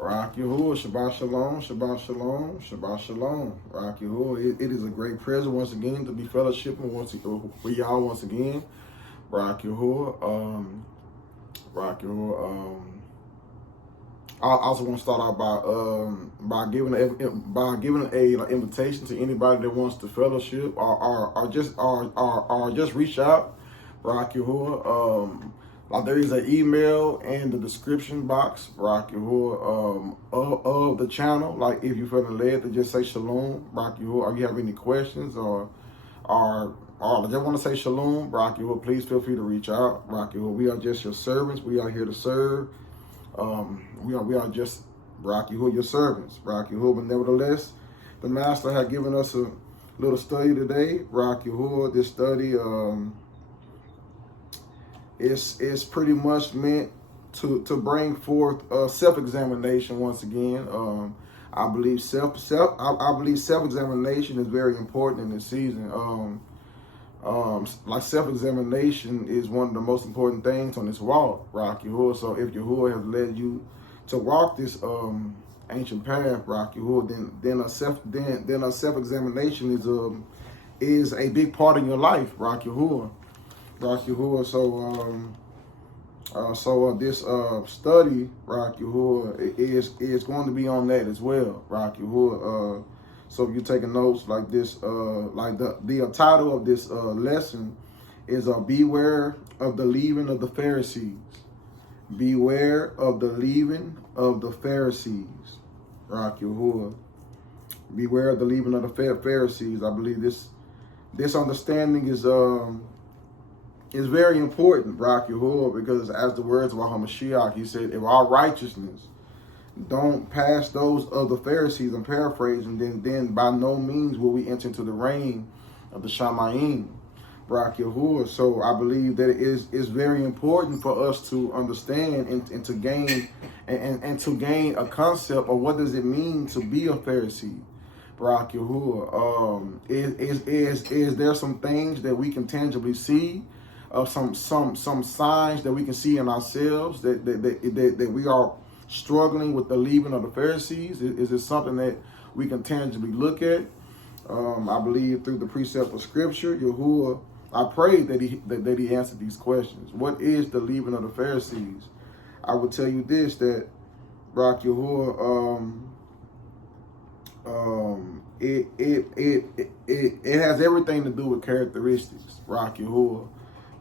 Rock Yahuwah, Shabbat Shalom, Shabbat Shalom, Shabbat Shalom. Rock Yahuwah. It is a great pleasure once again to be fellowshipping with y'all once again. Rock Yahuwah. Rock Yahuwah. I also want to start out by giving an invitation to anybody that wants to fellowship or just reach out. Rock Yahuwah. Like there is an email in the description box, Rock Yahuwah, of the channel. Like if you feeling led to just say shalom, Rock Yahuwah, or you have any questions or just want to say shalom, Rock Yahuwah, please feel free to reach out. Rock Yahuwah, we are just your servants. We are here to serve. We are just Rock Yahuwah, your servants. Rock Yahuwah, but nevertheless, the Master had given us a little study today. Rock Yahuwah, this study is pretty much meant to bring forth self-examination once again. I believe self-examination is very important in this season. Like self-examination is one of the most important things on this walk, Rock Yahuwah. So if Yahuwah has led you to walk this ancient path, Rock Yahuwah, then a self-examination is a big part of your life, Rock Yahuwah. Rock Yahuwah. So this study, Rock Yahuwah, is going to be on that as well, Rock Yahuwah. So if you're taking notes like this, like the title of this lesson is "Beware of the leaven of the Pharisees." Beware of the leaven of the Pharisees, Rock Yahuwah. Beware of the leaven of the Pharisees. I believe this understanding is very important, Rock Yahuwah, because as the words of HaMashiach, he said, if our righteousness don't pass those of the Pharisees, I'm paraphrasing, then by no means will we enter into the reign of the Shamayim, Rock Yahuwah. So I believe that it is very important for us to understand and to gain and to gain a concept of what does it mean to be a Pharisee, Rock Yahuwah. Is there some things that we can tangibly see? Some signs that we can see in ourselves that we are struggling with the leaven of the Pharisees? Is it something that we can tangibly look at? I believe through the precept of Scripture, Yahuwah, I pray that he answered these questions. What is the leaven of the Pharisees? I would tell you this, that Rock Yahuwah, it has everything to do with characteristics, Rock Yahuwah.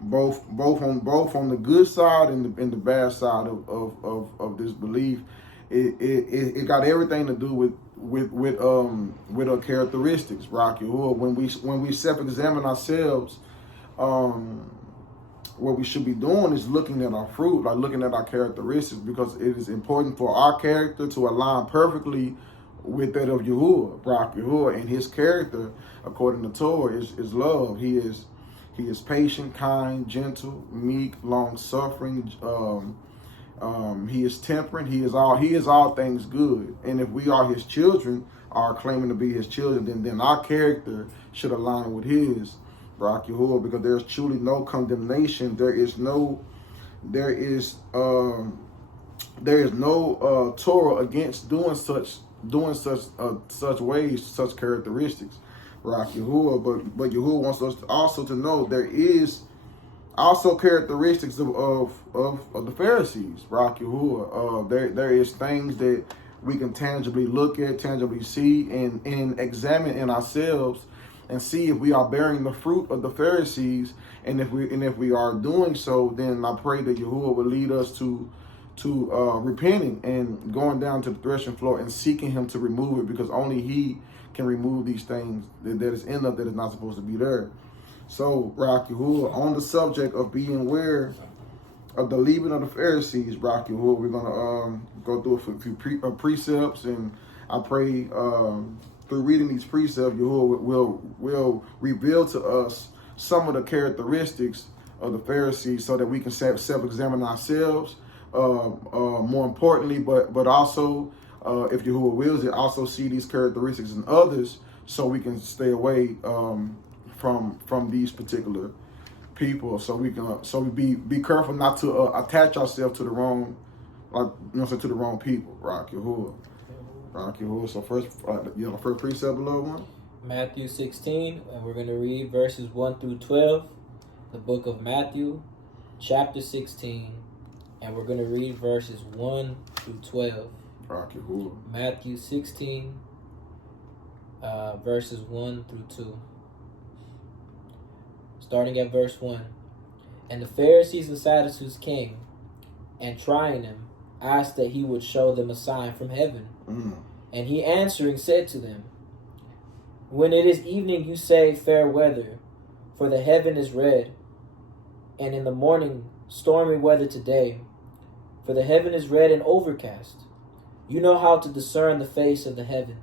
Both on the good side and the bad side of this belief. It got everything to do with our characteristics, Rock Yahuwah. When we self-examine ourselves, what we should be doing is looking at our fruit, like looking at our characteristics, because it is important for our character to align perfectly with that of Yahuwah, Rock Yahuwah, and his character, according to Torah, is love. He is patient, kind, gentle, meek, long-suffering. He is temperate. He is all things good. And if we are his children, are claiming to be his children, then our character should align with his, Rock Yahuwah, because there's truly no condemnation. There is no Torah against doing such ways, such characteristics, Rock Yahuwah, but Yahuwah wants us also to know there is also characteristics of the Pharisees, Rock Yahuwah. There is things that we can tangibly look at, tangibly see, and examine in ourselves, and see if we are bearing the fruit of the Pharisees. And if we are doing so, then I pray that Yahuwah will lead us to repenting and going down to the threshing floor and seeking him to remove it, because only he can remove these things that is in us that is not supposed to be there. So, Rock Yahuwah, on the subject of being aware of the leaven of the Pharisees, Rock Yahuwah, we're going to go through a few precepts, and I pray through reading these precepts, Yahuwah will reveal to us some of the characteristics of the Pharisees so that we can self-examine ourselves, more importantly, but also, if Yahuwah wills it, also see these characteristics in others, so we can stay away from these particular people. So we be careful not to attach ourselves to the wrong like, to the wrong people. Rock Yahuwah. Rock Yahuwah. So first, the first precept, beloved one. Matthew 16, and we're going to read verses 1 through 12. The book of Matthew, chapter 16, and we're going to read verses 1 through 12. Rock Yahuwah. Matthew 16, verses 1 through 2. Starting at verse 1. And the Pharisees and Sadducees came, and trying him, asked that he would show them a sign from heaven. And he answering said to them, When it is evening, you say, fair weather, for the heaven is red, and in the morning, stormy weather today, for the heaven is red and overcast. You know how to discern the face of the heaven,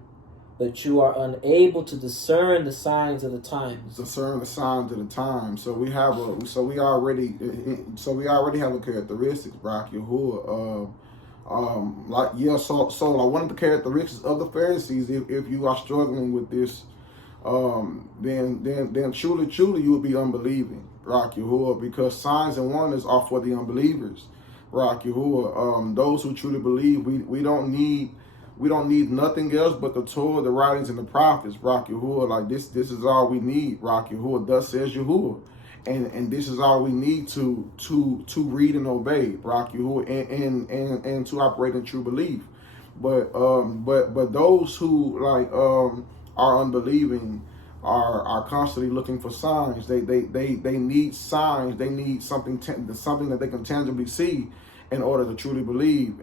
but you are unable to discern the signs of the times. Discern the signs of the times. So we already have a characteristic, Rock Yahuwah. So like one of the characteristics of the Pharisees, if you are struggling with this, then truly you will be unbelieving, Rock Yahuwah, because signs and wonders are for the unbelievers, Rock Yahuwah. Those who truly believe, we don't need nothing else but the Torah, the writings, and the prophets, Rock Yahuwah. Like this is all we need, Rock Yahuwah. Thus says Yahuwah. And this is all we need to read and obey, Rock Yahuwah, and to operate in true belief. But those who are unbelieving are constantly looking for signs. They need signs. They need something that they can tangibly see in order to truly believe.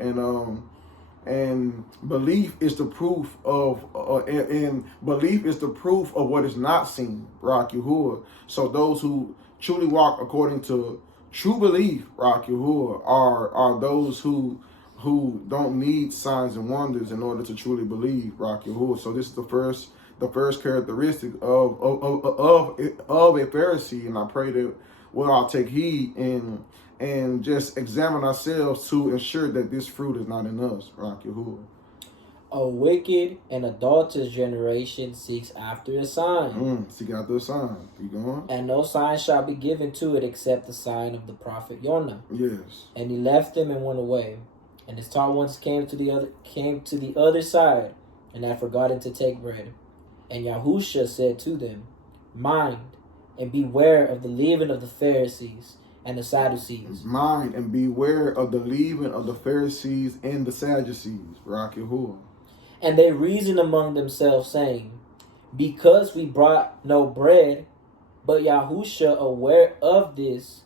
And belief is the proof of what is not seen, Rock Yahuwah. So those who truly walk according to true belief, Rock Yahuwah, are those who don't need signs and wonders in order to truly believe, Rock Yahuwah. So this is the first characteristic of a Pharisee, and I pray that we'll all take heed and just examine ourselves to ensure that this fruit is not in us, Rock Yahuwah. A wicked and adulterous generation seeks after a sign. Seek after a sign. Keep going. And no sign shall be given to it except the sign of the prophet Jonah. Yes. And he left them and went away. And his taught ones came to the other side, and had forgotten to take bread. And Yahusha said to them, Mind and beware of the leaven of the Pharisees and the Sadducees. Mind and beware of the leaven of the Pharisees and the Sadducees, Rock Yahuwah. And they reasoned among themselves, saying, Because we brought no bread. But Yahusha, aware of this,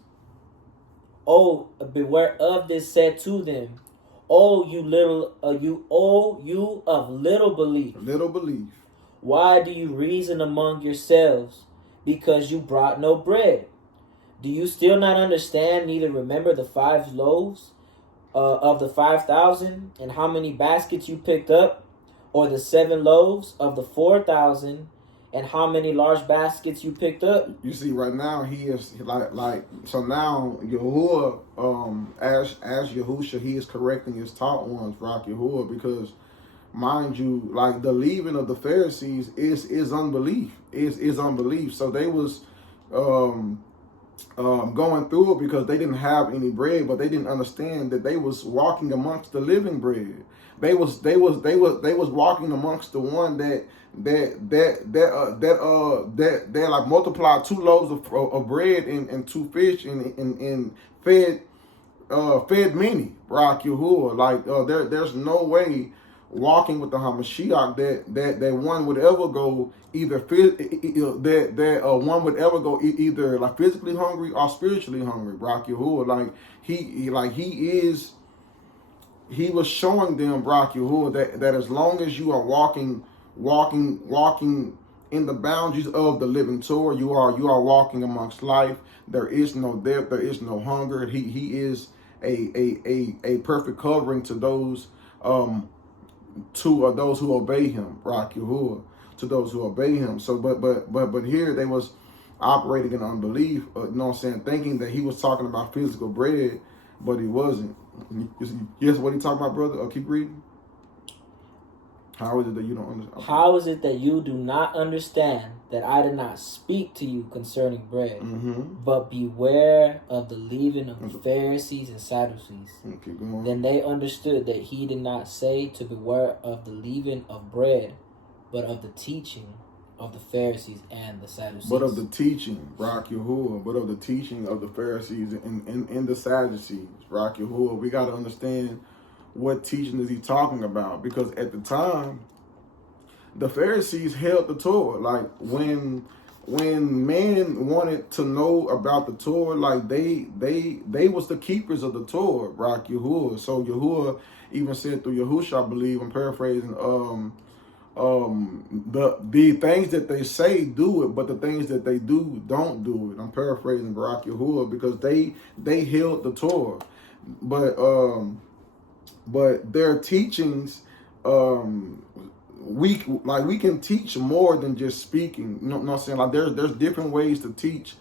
beware of this, said to them, you of little belief. Little belief. Why do you reason among yourselves, because you brought no bread? Do you still not understand, neither remember the 5 loaves of the 5,000, and how many baskets you picked up? Or the 7 loaves of the 4,000, and how many large baskets you picked up? You see, right now he is so now Yahuwah, as Yahusha, he is correcting his taught ones, Rock Yahuwah, because mind you, like the leaven of the Pharisees is unbelief, is unbelief. So they was going through it because they didn't have any bread, but they didn't understand that they was walking amongst the living bread. They was walking amongst the one that like multiplied 2 loaves of bread and 2 fish and fed many, Rock Yahuwah. Like there's no way walking with the Hamashiach that one would ever go either one would ever go either like physically hungry or spiritually hungry, Rock Yahuwah. Like he was showing them, Rock Yahuwah, that as long as you are walking in the boundaries of the living Torah, you are walking amongst life. There is no death, there is no hunger. He is a perfect covering to those those who obey him, Rock Yahuwah, to those who obey him. So but here they was operating in unbelief, you know what I'm saying, thinking that he was talking about physical bread, but he wasn't. Yes, what he talking about, brother? Keep reading. How is it that you don't understand? How is it that you do not understand that I did not speak to you concerning bread, but beware of the leaven of the Pharisees and Sadducees? Okay, go on. Then they understood that he did not say to beware of the leaven of bread, but of the teaching of the Pharisees and the Sadducees. But of the teaching, Rock Yahuwah, but of the teaching of the Pharisees and the Sadducees, Rock Yahuwah. We got to understand what teaching is he talking about, because at the time the Pharisees held the Torah. Like when men wanted to know about the Torah, like they was the keepers of the Torah, Rock Yahuwah. So Yahuwah even said through Yahushua, I believe, I'm paraphrasing, the things that they say, do it, but the things that they do, don't do it. I'm paraphrasing Barak Yahuwah, because they held the Torah, but their teachings, we can teach more than just speaking. You know what I'm saying? Like there's different ways to teach.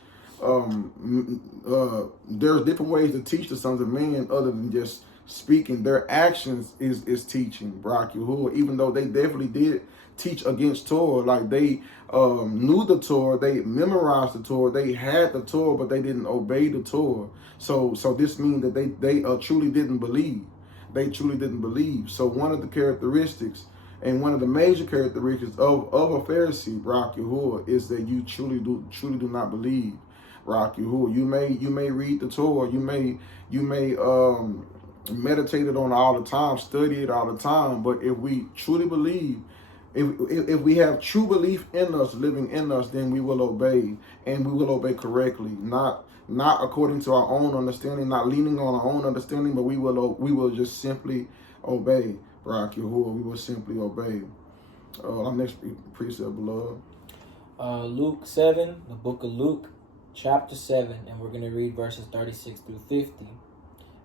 There's different ways to teach the sons of men other than just speaking. Their actions is teaching, Barak Yahuwah, even though they definitely did teach against Torah. Like they knew the Torah, they memorized the Torah, they had the Torah, but they didn't obey the Torah. So this means that they truly didn't believe. They truly didn't believe. So one of the characteristics and one of the major characteristics of a Pharisee, Barak Yahuwah, is that you truly do not believe, Barak Yahuwah. You may read the Torah, you may meditate it on all the time, study it all the time, but if we truly believe, if we have true belief in us, living in us, then we will obey, and we will obey correctly, not according to our own understanding, not leaning on our own understanding, but we will just simply obey, Barak Yahuwah. We will simply obey. Our next precept, beloved. Luke 7, the book of Luke, chapter 7, and we're going to read verses 36 through 50.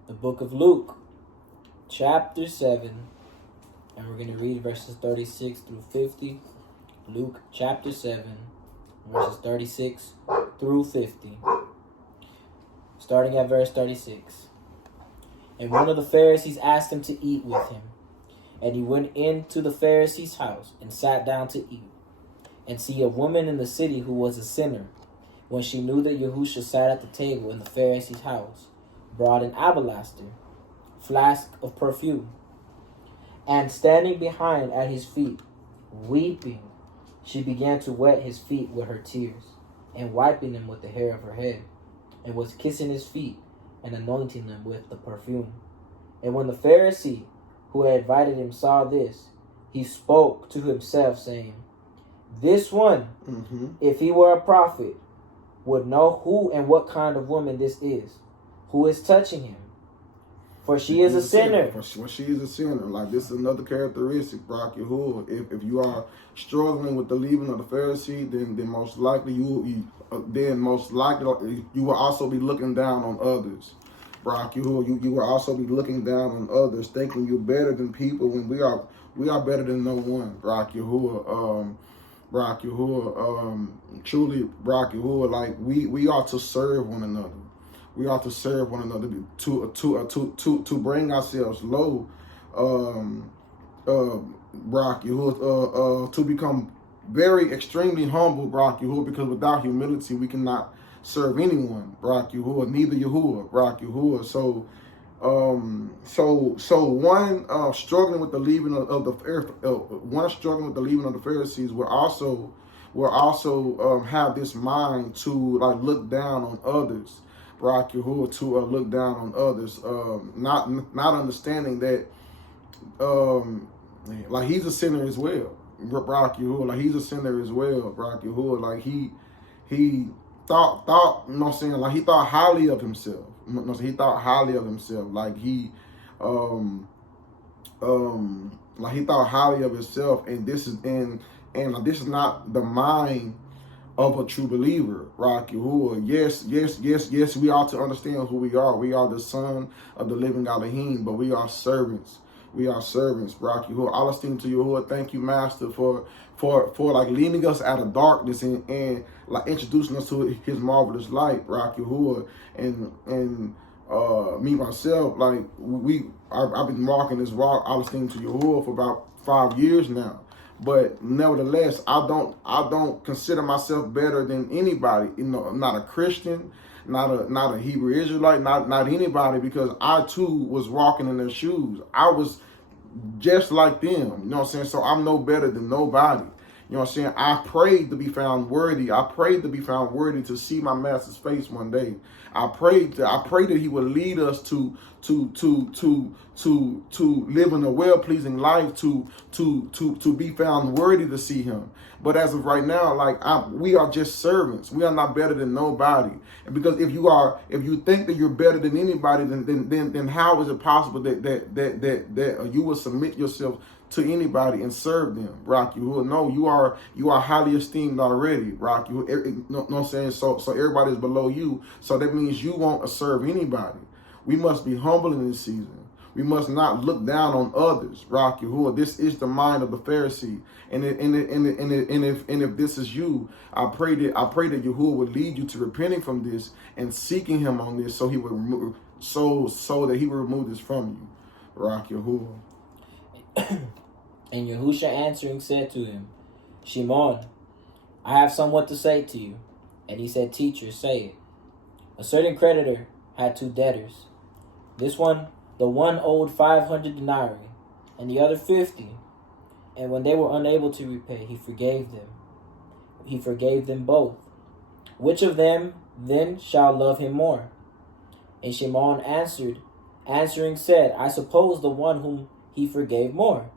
The book of Luke, chapter 7, and we're going to read verses 36 through 50. Luke, chapter 7, verses 36 through 50. Starting at verse 36. And one of the Pharisees asked him to eat with him. And he went into the Pharisee's house and sat down to eat. And see, a woman in the city who was a sinner, when she knew that Yahushua sat at the table in the Pharisee's house, brought an alabaster flask of perfume. And standing behind at his feet, weeping, she began to wet his feet with her tears, and wiping them with the hair of her head, and was kissing his feet and anointing them with the perfume. And when the Pharisee who had invited him saw this, he spoke to himself, saying, This one, if he were a prophet, would know who and what kind of woman this is, who is touching him. For she is a sinner. For she is a sinner. Like, this is another characteristic, Barak Yahuwah. If you are struggling with the leaven of the Pharisee, then most likely you will also be looking down on others. Barak Yahuwah, you will also be looking down on others, thinking you're better than people when we are better than no one. Barak Yahuwah. Barak Yahuwah. Truly, Barak Yahuwah, like we ought to serve one another. We ought to serve one another to bring ourselves low, Barak Yahuwah, to become very extremely humble, Barak Yahuwah, because without humility we cannot serve anyone, Barak Yahuwah, neither Yahuwah, Barak Yahuwah. So one struggling with the leaven of the Pharisees will also have this mind to like look down on others. Barak Yahuwah, to look down on others, not understanding that like he's a sinner as well. Barak Yahuwah, like he's a sinner as well. Barak Yahuwah, like he thought, you know what I'm saying, like he thought highly of himself. You know, he thought highly of himself. Like he thought highly of himself, and this is not the mind of a true believer, Barak Yahuwah. Yes, we ought to understand who we are. We are the son of the living Elohim, but we are servants. We are servants, Barak Yahuwah. All esteem to Yahuwah. Thank you, Master, for like leading us out of darkness and like introducing us to his marvelous light, Barak Yahuwah. And me myself, like I've been walking this walk, I was thinking to Yahuwah for about 5 years now. But nevertheless, I don't consider myself better than anybody. You know, I'm not a Christian, not a Hebrew Israelite, not anybody, because I too was walking in their shoes. I was just like them. You know what I'm saying? So I'm no better than nobody. You know what I'm saying? I prayed to be found worthy. I prayed to be found worthy to see my master's face one day. I prayed that he would lead us to live in a well-pleasing life, to be found worthy to see him. But as of right now, like we are just servants. We are not better than nobody. And because if you think that you're better than anybody, then how is it possible that you will submit yourself to anybody and serve them, Rock Yahuwah? No, you are highly esteemed already, Rock Yahuwah. You know what I'm saying? So everybody is below you. So that means you won't serve anybody. We must be humble in this season. We must not look down on others, Rock Yahuwah. This is the mind of the Pharisee. And if this is you, I pray that Yahuwah would lead you to repenting from this and seeking him on this, so he would remove, so that he would remove this from you, Rock Yahuwah. And Yahusha answering said to him, Shimon, I have somewhat to say to you. And he said, Teacher, say it. A certain creditor had 2 debtors. The one owed 500 denarii, and the other 50. And when they were unable to repay, he forgave them. He forgave them both. Which of them then shall love him more? And Shimon answering said, I suppose the one whom he forgave more.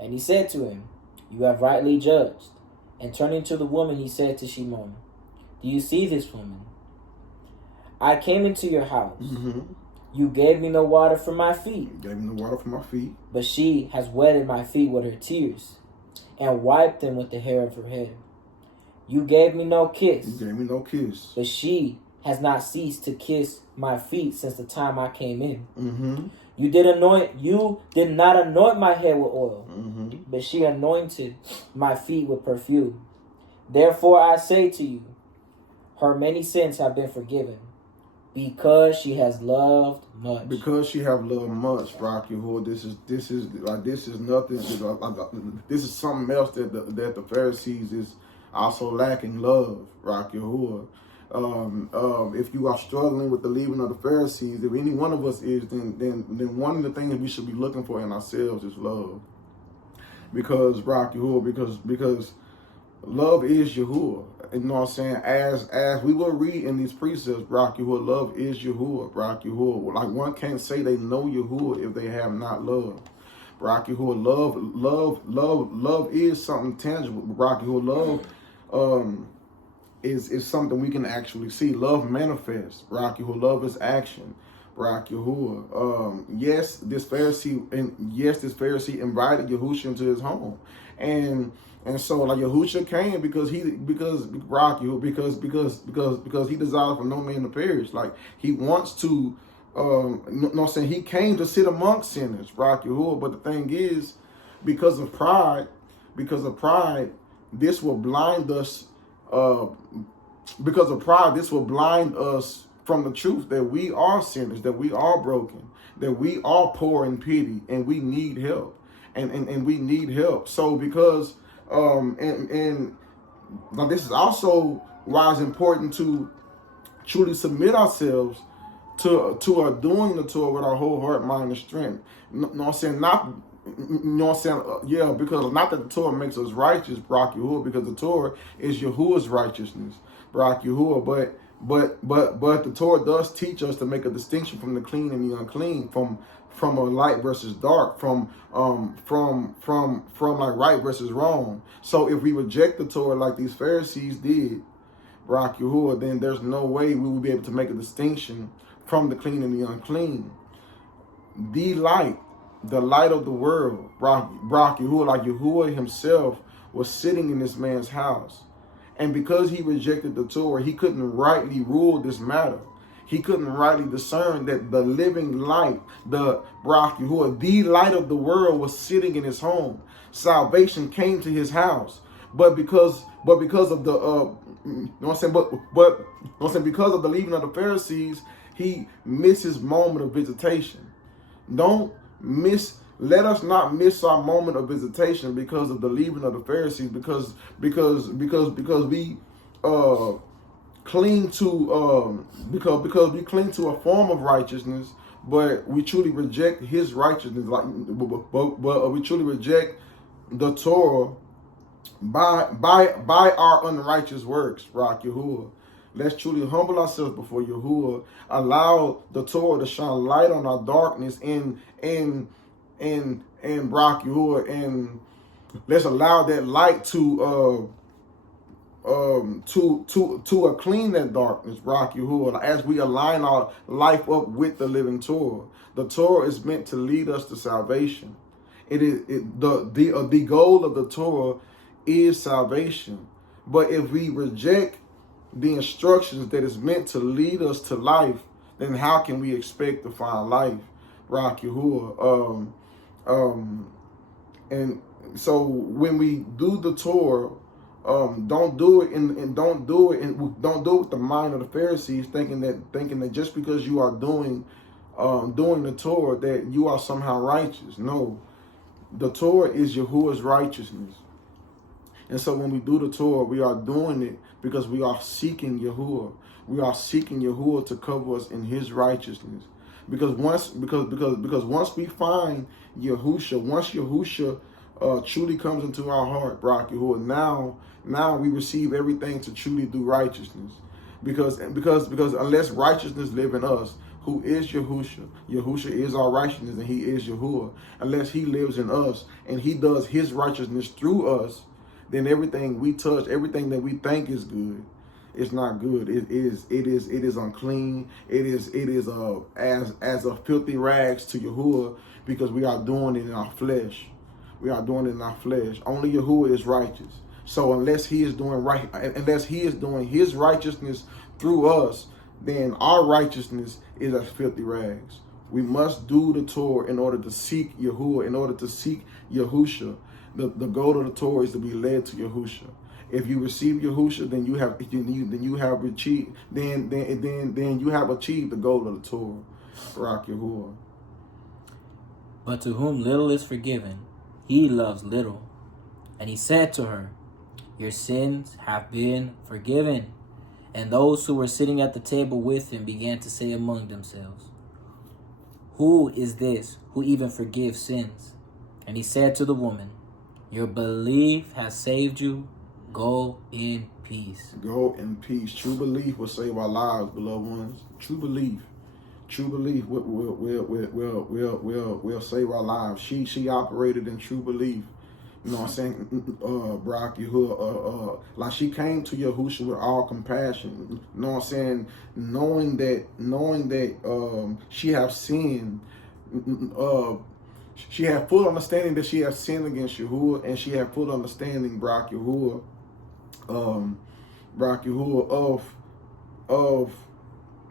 And he said to him, You have rightly judged. And turning to the woman, he said to Shimon, Do you see this woman? I came into your house. Mm-hmm. You gave me no water for my feet. You gave me no water for my feet. But she has wetted my feet with her tears and wiped them with the hair of her head. You gave me no kiss. You gave me no kiss. But she has not ceased to kiss my feet since the time I came in. Mm-hmm. You did not anoint my head with oil, mm-hmm. but she anointed my feet with perfume. Therefore I say to you, her many sins have been forgiven, because she has loved much. Because she have loved much, Rock Yahuwah. This is nothing. This is something else that the Pharisees is also lacking, love, Rock Yahuwah. If you are struggling with the leaven of the Pharisees, if any one of us is, then one of the things we should be looking for in ourselves is love. Because Rock Yahuwah, because love is Yahuwah. You know what I'm saying? As we will read in these precepts, Rock Yahuwah, love is Yahuwah, Rock Yahuwah. Like, one can't say they know Yahuwah if they have not love. Rock Yahuwah, love is something tangible. Rock Yahuwah, love is something we can actually see. Love manifests. Rock Yahuwah, love is action. Rock Yahuwah. Yes, this Pharisee invited Yahusha into his home, and so like Yahusha came because Rock Yahuwah, because he desires for no man to perish. Like, he wants to. He came to sit amongst sinners, Rock Yahuwah. But the thing is, because of pride, this will blind us. Because of pride, this will blind us from the truth that we are sinners, that we are broken, that we are poor in pity, and we need help, and we need help. So because and now this is also why it's important to truly submit ourselves to doing the Torah with our whole heart, mind, and strength. You know what I'm saying? Because not that the Torah makes us righteous, Barak Yahuwah, because the Torah is Yahuwah's righteousness, Barak Yahuwah. But the Torah does teach us to make a distinction from the clean and the unclean, from a light versus dark, from like right versus wrong. So if we reject the Torah like these Pharisees did, Barak Yahuwah, then there's no way we will be able to make a distinction from the clean and the unclean. The light of the world, Barak Yahuwah, like Yahuwah himself was sitting in this man's house. And because he rejected the Torah, he couldn't rightly rule this matter. He couldn't rightly discern that the living light, the Barak Yahuwah, the light of the world, was sitting in his home. Salvation came to his house. But because of the because of the leaven of the Pharisees, he missed his moment of visitation. Let us not miss our moment of visitation because of the leaven of the Pharisees, because we cling to because we cling to a form of righteousness, but we truly reject his righteousness, but we truly reject the Torah by our unrighteous works, Rock Yahuwah. Let's truly humble ourselves before Yahuwah. Allow the Torah to shine light on our darkness and Rock Yahuwah, and let's allow that light to clean that darkness, Rock Yahuwah, as we align our life up with the living Torah. The Torah is meant to lead us to salvation. The goal of the Torah is salvation. But if we reject the instructions that is meant to lead us to life, then how can we expect to find life, Rock Yahuwah? And so when we do the Torah, don't do it with the mind of the Pharisees, thinking that just because you are doing the Torah that you are somehow righteous. No, the Torah is Yahuwah's righteousness. And so when we do the Torah, we are doing it because we are seeking Yahuwah. We are seeking Yahuwah to cover us in his righteousness. Because once we find Yahusha, once Yahusha truly comes into our heart, Barak Yahuwah, now we receive everything to truly do righteousness. Because unless righteousness live in us, who is Yahusha? Yahusha is our righteousness, and he is Yahuwah. Unless he lives in us and he does his righteousness through us, then everything we touch, everything that we think is good, it's not good. It is unclean. It is as a filthy rags to Yahuwah, because we are doing it in our flesh. We are doing it in our flesh. Only Yahuwah is righteous. So unless he is doing his righteousness through us, then our righteousness is as filthy rags. We must do the Torah in order to seek Yahuwah, in order to seek Yahusha. The goal of the Torah is to be led to Yahusha. If you receive Yahusha, then you have achieved the goal of the Torah. Barak Yahuwah. But to whom little is forgiven, he loves little. And he said to her, your sins have been forgiven. And those who were sitting at the table with him began to say among themselves, who is this who even forgives sins? And he said to the woman, your belief has saved you. Go in peace. Go in peace. True belief will save our lives, beloved ones. True belief will save our lives. She operated in true belief. You know what I'm saying? Barak Yahuwah, like she came to Yahusha with all compassion. You know what I'm saying? Knowing that she have sinned. She had full understanding that she has sinned against Yahuwah, and she had full understanding, Barak Yahuwah, of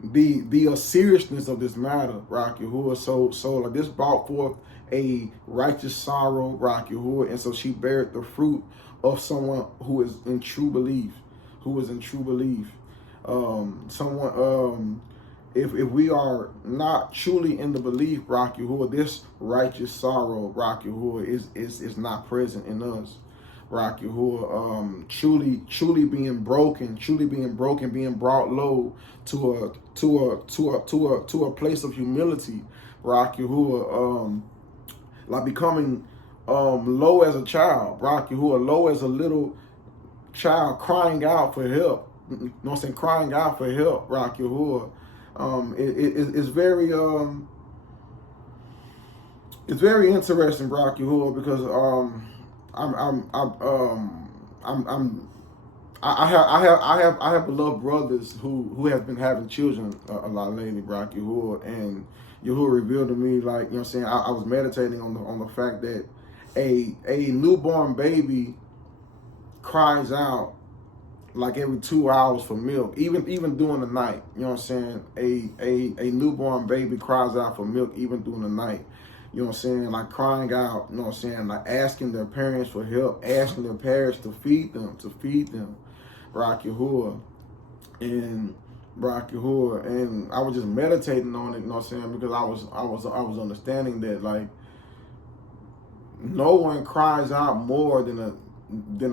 the seriousness of this matter, Barak Yahuwah. So like this brought forth a righteous sorrow, Barak Yahuwah, and so she bared the fruit of someone who is in true belief, If we are not truly in the belief, Barak Yahuwah, this righteous sorrow, Barak Yahuwah, is not present in us. Barak Yahuwah, truly being broken, being brought low to a place of humility, Barak Yahuwah, like becoming low as a child, Barak Yahuwah, low as a little child crying out for help. You know what I'm saying? Crying out for help, Barak Yahuwah. It's very interesting, Barak Yahuwah, because I have beloved brothers who have been having children a lot lately, Barak Yahuwah, and Yahuwah revealed to me, like, you know what I'm saying, I was meditating on the fact that a newborn baby cries out like every 2 hours for milk, even during the night. You know what I'm saying? A newborn baby cries out for milk even during the night. You know what I'm saying? Like crying out, you know what I'm saying? Like asking their parents for help, asking their parents to feed them, Barak Yahuwah. And Barak Yahuwah, and I was just meditating on it, you know what I'm saying? Because I was understanding that, like, no one cries out more than a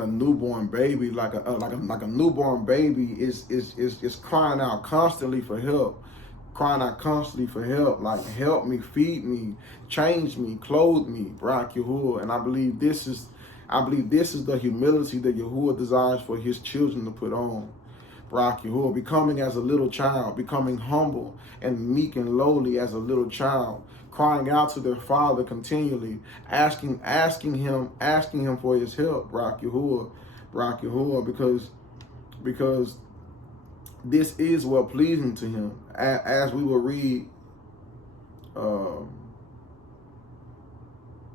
newborn baby. Like a newborn baby is crying out constantly for help. Crying out constantly for help, like, help me, feed me, change me, clothe me, Barak Yahuwah. And I believe this is the humility that Yahuwah desires for his children to put on. Barak Yahuwah, becoming as a little child, becoming humble and meek and lowly as a little child, crying out to their father continually, asking him for his help, Barak Yahuwah, because this is what pleasing to him. As we will read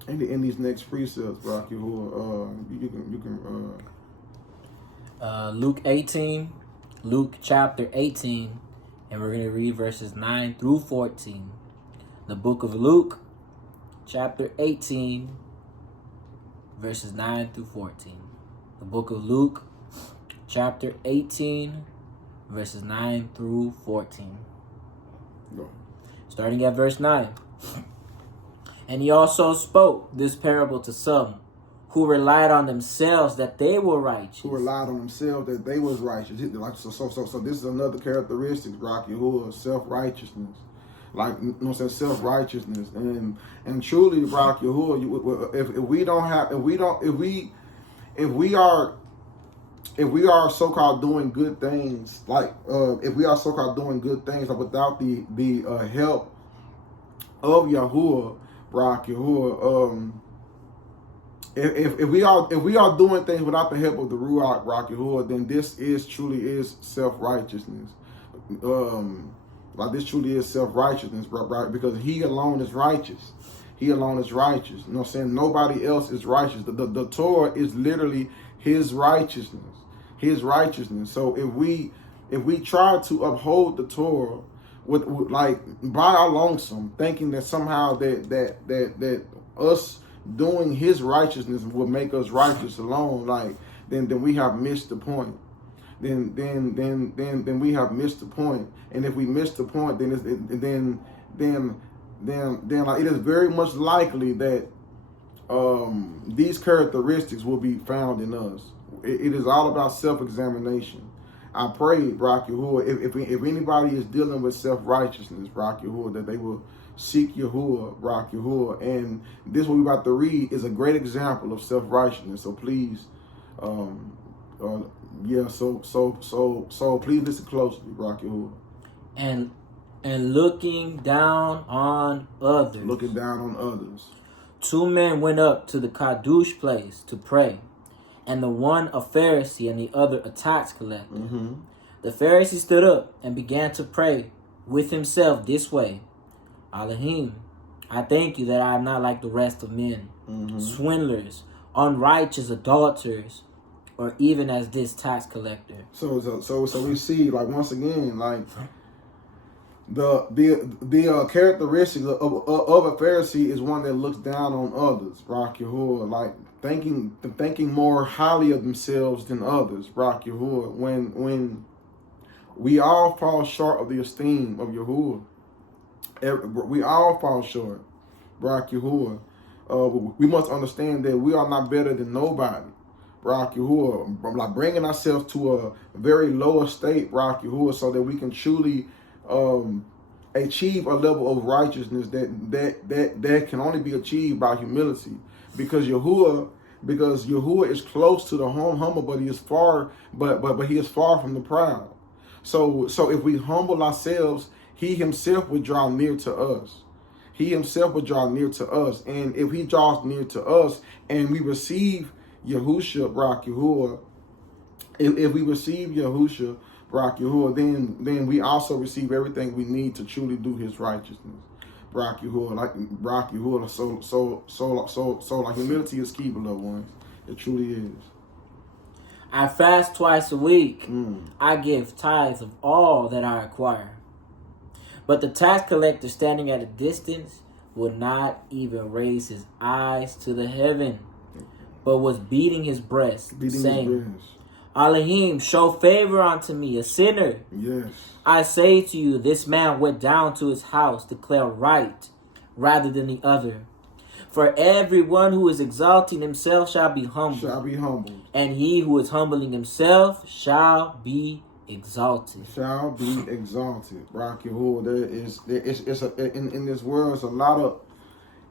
in these next precepts, Barak Yahuwah, you can Luke chapter 18, and we're going to read verses 9 through 14. The book of Luke, chapter 18, verses 9 through 14. The book of Luke, chapter 18, verses 9 through 14. Go. Starting at verse 9. And he also spoke this parable to some who relied on themselves that they were righteous. Who relied on themselves that they was righteous. So this is another characteristic, Barak Yahuwah, self-righteousness. Like, you know what I'm saying, self-righteousness. And truly, Barak Yahuwah, if we are so-called doing good things, like if we are so-called doing good things, like without the help of Yahuwah, Barak Yahuwah, if we are doing things without the help of the Ruach, Barak Yahuwah, then this truly is self-righteousness. Like, this truly is self-righteousness, right? Because he alone is righteous. He alone is righteous. You know what I'm saying? Nobody else is righteous. The Torah is literally his righteousness. His righteousness. So if we try to uphold the Torah with like by our lonesome, thinking that somehow that us doing his righteousness will make us righteous alone, like then we have missed the point. Then we have missed the point. And if we miss the point, then like, it is very much likely that these characteristics will be found in us. It is all about self-examination. I pray, Barak Yahuwah, if anybody is dealing with self-righteousness, Barak Yahuwah, that they will seek Yahuwah, Barak Yahuwah. And this what we're about to read is a great example of self-righteousness. So please, so please listen closely, Barak Yahuwah. And looking down on others. Looking down on others. 2 men went up to the Kadush place to pray, and the one a Pharisee and the other a tax collector. Mm-hmm. The Pharisee stood up and began to pray with himself this way: Elohim, I thank you that I am not like the rest of men, swindlers, unrighteous, adulterers, or even as this tax collector. So we see, like, once again, like, the characteristic of a Pharisee is one that looks down on others, Barak Yahuwah, like thinking more highly of themselves than others, Barak Yahuwah. When we all fall short of the esteem of Yahuwah, we all fall short, Barak Yahuwah. We must understand that we are not better than nobody, Barak Yahuwah. Like, bringing ourselves to a very low estate, Barak Yahuwah, so that we can truly achieve a level of righteousness that can only be achieved by humility, because Yahuwah is close to the humble, but he is far from the proud. So if we humble ourselves, he himself would draw near to us. He himself would draw near to us, and if he draws near to us and we receive Yahusha, Barak Yahuwah, if we receive Yahusha, Barak Yahuwah, then we also receive everything we need to truly do his righteousness, Barak Yahuwah. Like, Barak Yahuwah. So like, humility is key, beloved ones. It truly is. I fast twice a week. I give tithes of all that I acquire. But the tax collector, standing at a distance, would not even raise his eyes to the heaven, but was beating his breast, saying, Elohim, show favor unto me, a sinner. Yes. I say to you, this man went down to his house to declare right rather than the other. For everyone who is exalting himself shall be humbled. Shall be humbled. And he who is humbling himself shall be exalted. Shall be exalted. Rock Yahuwah. In this world,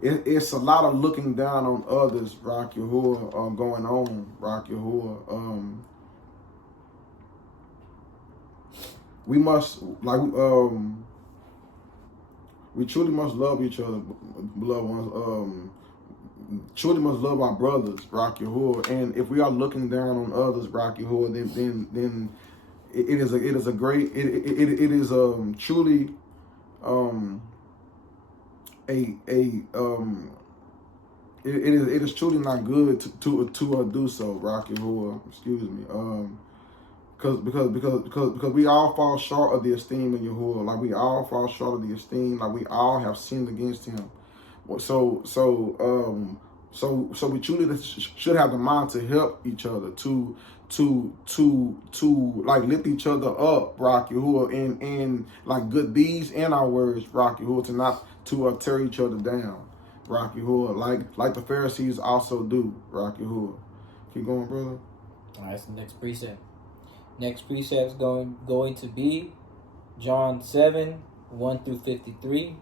it's a lot of looking down on others. Rock Yahuwah, going on. Rock Yahuwah. We must we truly must love each other, beloved ones. Truly must love our brothers, Rock Yahuwah. And if we are looking down on others, Rock Yahuwah, then it is truly it is truly not good to do so, Rock Yahuwah. Excuse me. Because we all fall short of the esteem of Yahuwah. Like we all fall short of the esteem. Like we all have sinned against Him. So we truly should have the mind to help each other, to like lift each other up, Rock Yahuwah, and like good deeds and our words, Rock Yahuwah, to not to tear each other down, Rock Yahuwah, like the Pharisees also do, Rock Yahuwah. Keep going, brother. All right, that's the next precept. Next precept is going to be John 7, 1 through 53.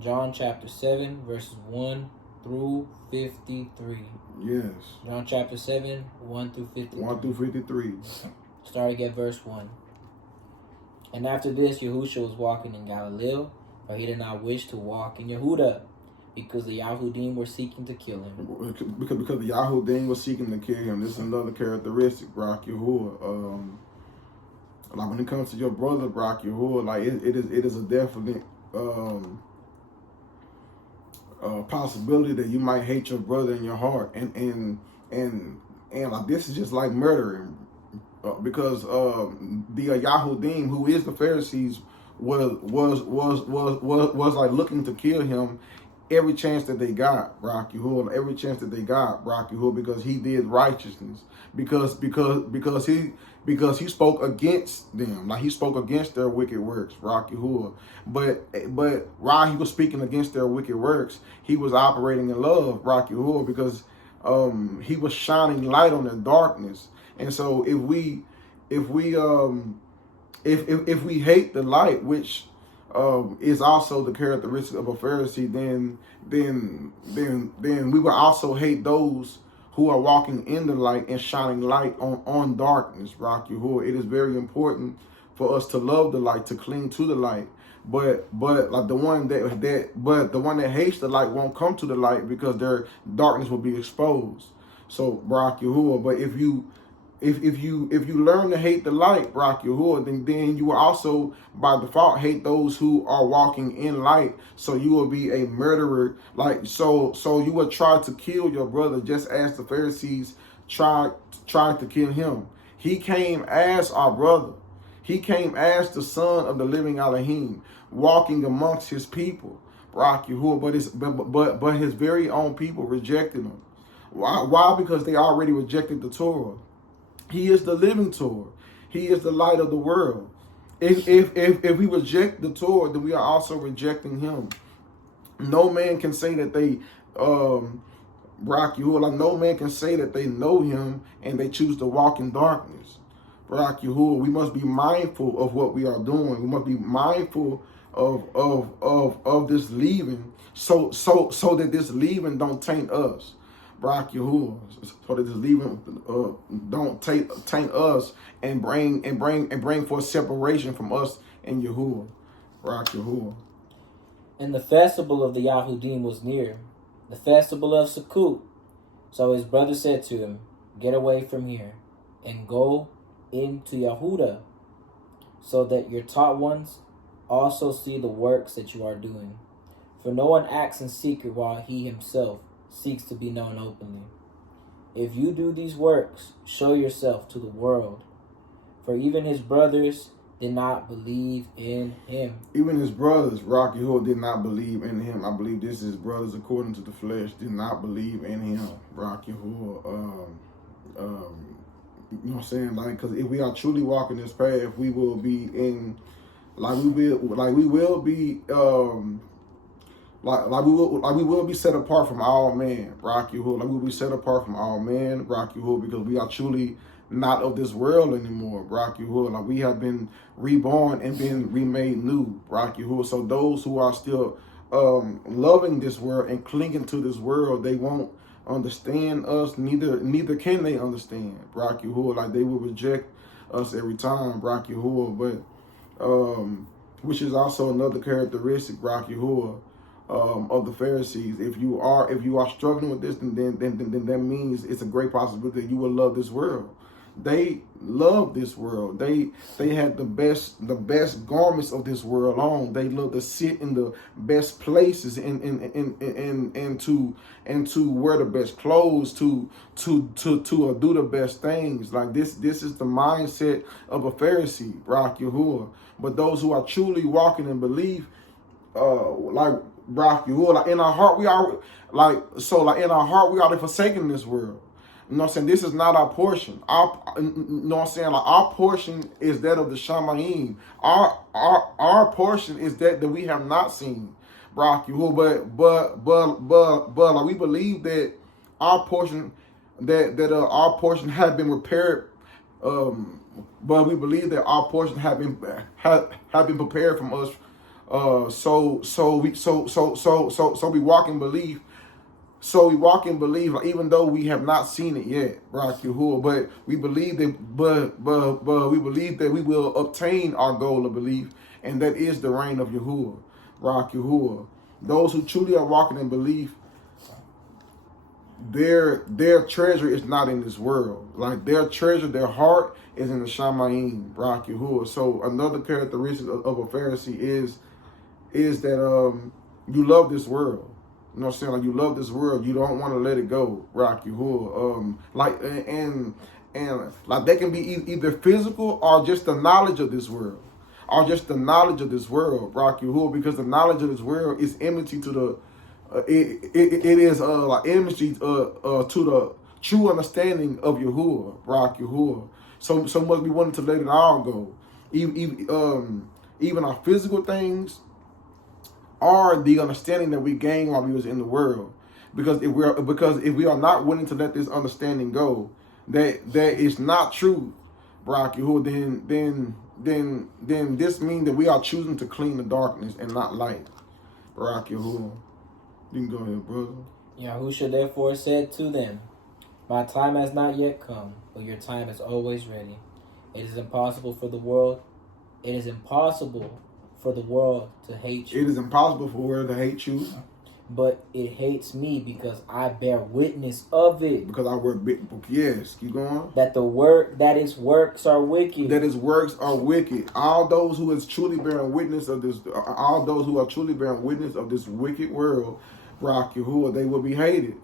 John chapter 7, verses 1 through 53. Yes. John chapter 7, 1 through 53. 1 through 53. Starting at verse 1. And after this, Yahushua was walking in Galilee, for he did not wish to walk in Yehuda, because the Yahudim were seeking to kill him. Because the Yahudim was seeking to kill him. This is another characteristic, Rock Yahuwah. Like when it comes to your brother, Rock Yahuwah, like it is a definite possibility that you might hate your brother in your heart, and like this is just like murdering, because the Yahudim, who is the Pharisees, was like looking to kill him every chance that they got, Rock Yahuwah, every chance that they got, Rock Yahuwah, because he did righteousness, because he spoke against them, like he spoke against their wicked works, Rock Yahuwah. But while he was speaking against their wicked works, he was operating in love, Rock Yahuwah, because he was shining light on their darkness. And so if we hate the light, which is also the characteristic of a Pharisee, then we will also hate those who are walking in the light and shining light on darkness, Rock Yahuwah. It is very important for us to love the light, to cling to the light. But like the one that hates the light won't come to the light, because their darkness will be exposed. So, Rock Yahuwah, but if you learn to hate the light, Rock Yahuwah, then you will also by default hate those who are walking in light. So you will be a murderer. Like so you will try to kill your brother, just as the Pharisees tried to kill him. He came as our brother. He came as the son of the living Elohim, walking amongst his people, Rock Yahuwah. But his very own people rejected him. Why? Because they already rejected the Torah. He is the living Torah. He is the light of the world. If we reject the Torah, then we are also rejecting him. No man can say that they Rock Yahuwah, like no man can say that they know him and they choose to walk in darkness. Rock Yahuwah, we must be mindful of what we are doing. We must be mindful of this leaving, so that this leaving don't taint us. Rock Yahuwah, so that this leaving don't taint us and bring forth separation from us and Yahuwah. Rock Yahuwah. And the festival of the Yahudim was near, the festival of Sukkot. So his brother said to him, "Get away from here and go into Yehuda, so that your taught ones also see the works that you are doing. For no one acts in secret while he himself seeks to be known openly. If you do these works, show yourself to the world." For even his brothers did not believe in him. Even his brothers, Rock Yahuwah, did not believe in him. I believe this is brothers according to the flesh, did not believe in him. Rock Yahuwah. You know what I'm saying? Like, because if we are truly walking this path, we will be in, like we will be, we will be set apart from all men, Rock Yahuwah. Like we will be set apart from all men, Rock Yahuwah, because we are truly not of this world anymore, Rock Yahuwah. Like we have been reborn and been remade new, Rock Yahuwah. So those who are still loving this world and clinging to this world, they won't understand us. Neither can they understand, Rock Yahuwah. Like they will reject us every time, Rock Yahuwah. But which is also another characteristic, Rock Yahuwah, of the Pharisees. If you are struggling with this, then that means it's a great possibility that you will love this world. They love this world. They had the best garments of this world on. They love to sit in the best places and to wear the best clothes, to do the best things. Like this is the mindset of a Pharisee, Rock Yahuwah. But those who are truly walking in belief, like Rock Yahuwah, like in our heart we are in our heart we are forsaking this world. You know what I'm saying? This is not our portion. You know what I'm saying? Like our portion is that of the Shamayim. Our portion is that we have not seen, Rock Yahuwah. But like we believe that our portion our portion has been repaired. But we believe that our portion have been prepared from us. So we walk in belief. So we walk in belief, even though we have not seen it yet, Rock Yahuwah. But we believe that, but we believe that we will obtain our goal of belief, and that is the reign of Yahuwah, Rock Yahuwah. Those who truly are walking in belief, their treasure is not in this world. Like their treasure, their heart is in the Shamayim, Rock Yahuwah. So another characteristic of a Pharisee is that you love this world. You know what I'm saying? Like you love this world. You don't want to let it go, Rock Yahuwah. And like that can be either physical or just the knowledge of this world. Or just the knowledge of this world, Rock Yahuwah, because the knowledge of this world is enmity to the it is like enmity to the true understanding of Yahuwah, Rock Yahuwah. So much we wanted to let it all go. Even our physical things are the understanding that we gained while we was in the world. Because if we are not willing to let this understanding go, that is not true, Rock Yahuwah, then this means that we are choosing to clean the darkness and not light, Rock Yahuwah. You can go ahead, brother. Yahusha therefore said to them, my time has not yet come, but your time is always ready. It is impossible for the world to hate you. It is impossible for the world to hate you. But it hates me because I bear witness of it. Because I work big. Yes, keep going. That its works are wicked. That its works are wicked. All those who is truly bearing witness of this, all those who are truly bearing witness of this wicked world, Rock Yahuwah, they will be hated,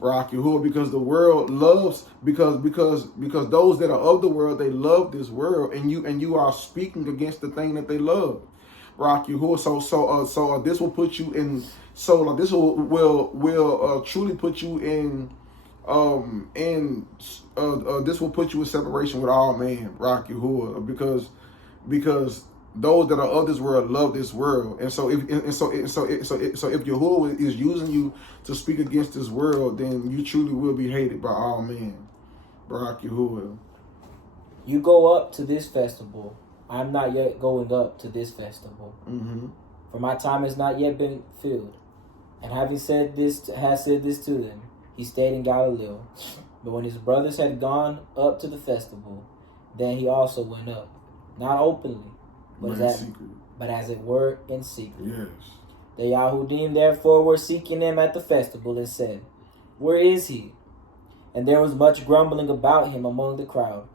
Rock Yahuwah, because the world loves because those that are of the world, they love this world, and you are speaking against the thing that they love, Rock Yahuwah. So this will put you in. So like this will truly put you in this will put you in separation with all men, Rock Yahuwah, because those that are of this world love this world, and so if Yahuwah is using you to speak against this world, then you truly will be hated by all men, Rock Yahuwah. You go up to this festival. I'm not yet going up to this festival, for my time has not yet been filled. And having said this to them, he stayed in Galilee. But when his brothers had gone up to the festival, then he also went up, not openly, but as it were in secret. Yes. The Yahudim therefore were seeking him at the festival and said, where is he? And there was much grumbling about him among the crowd.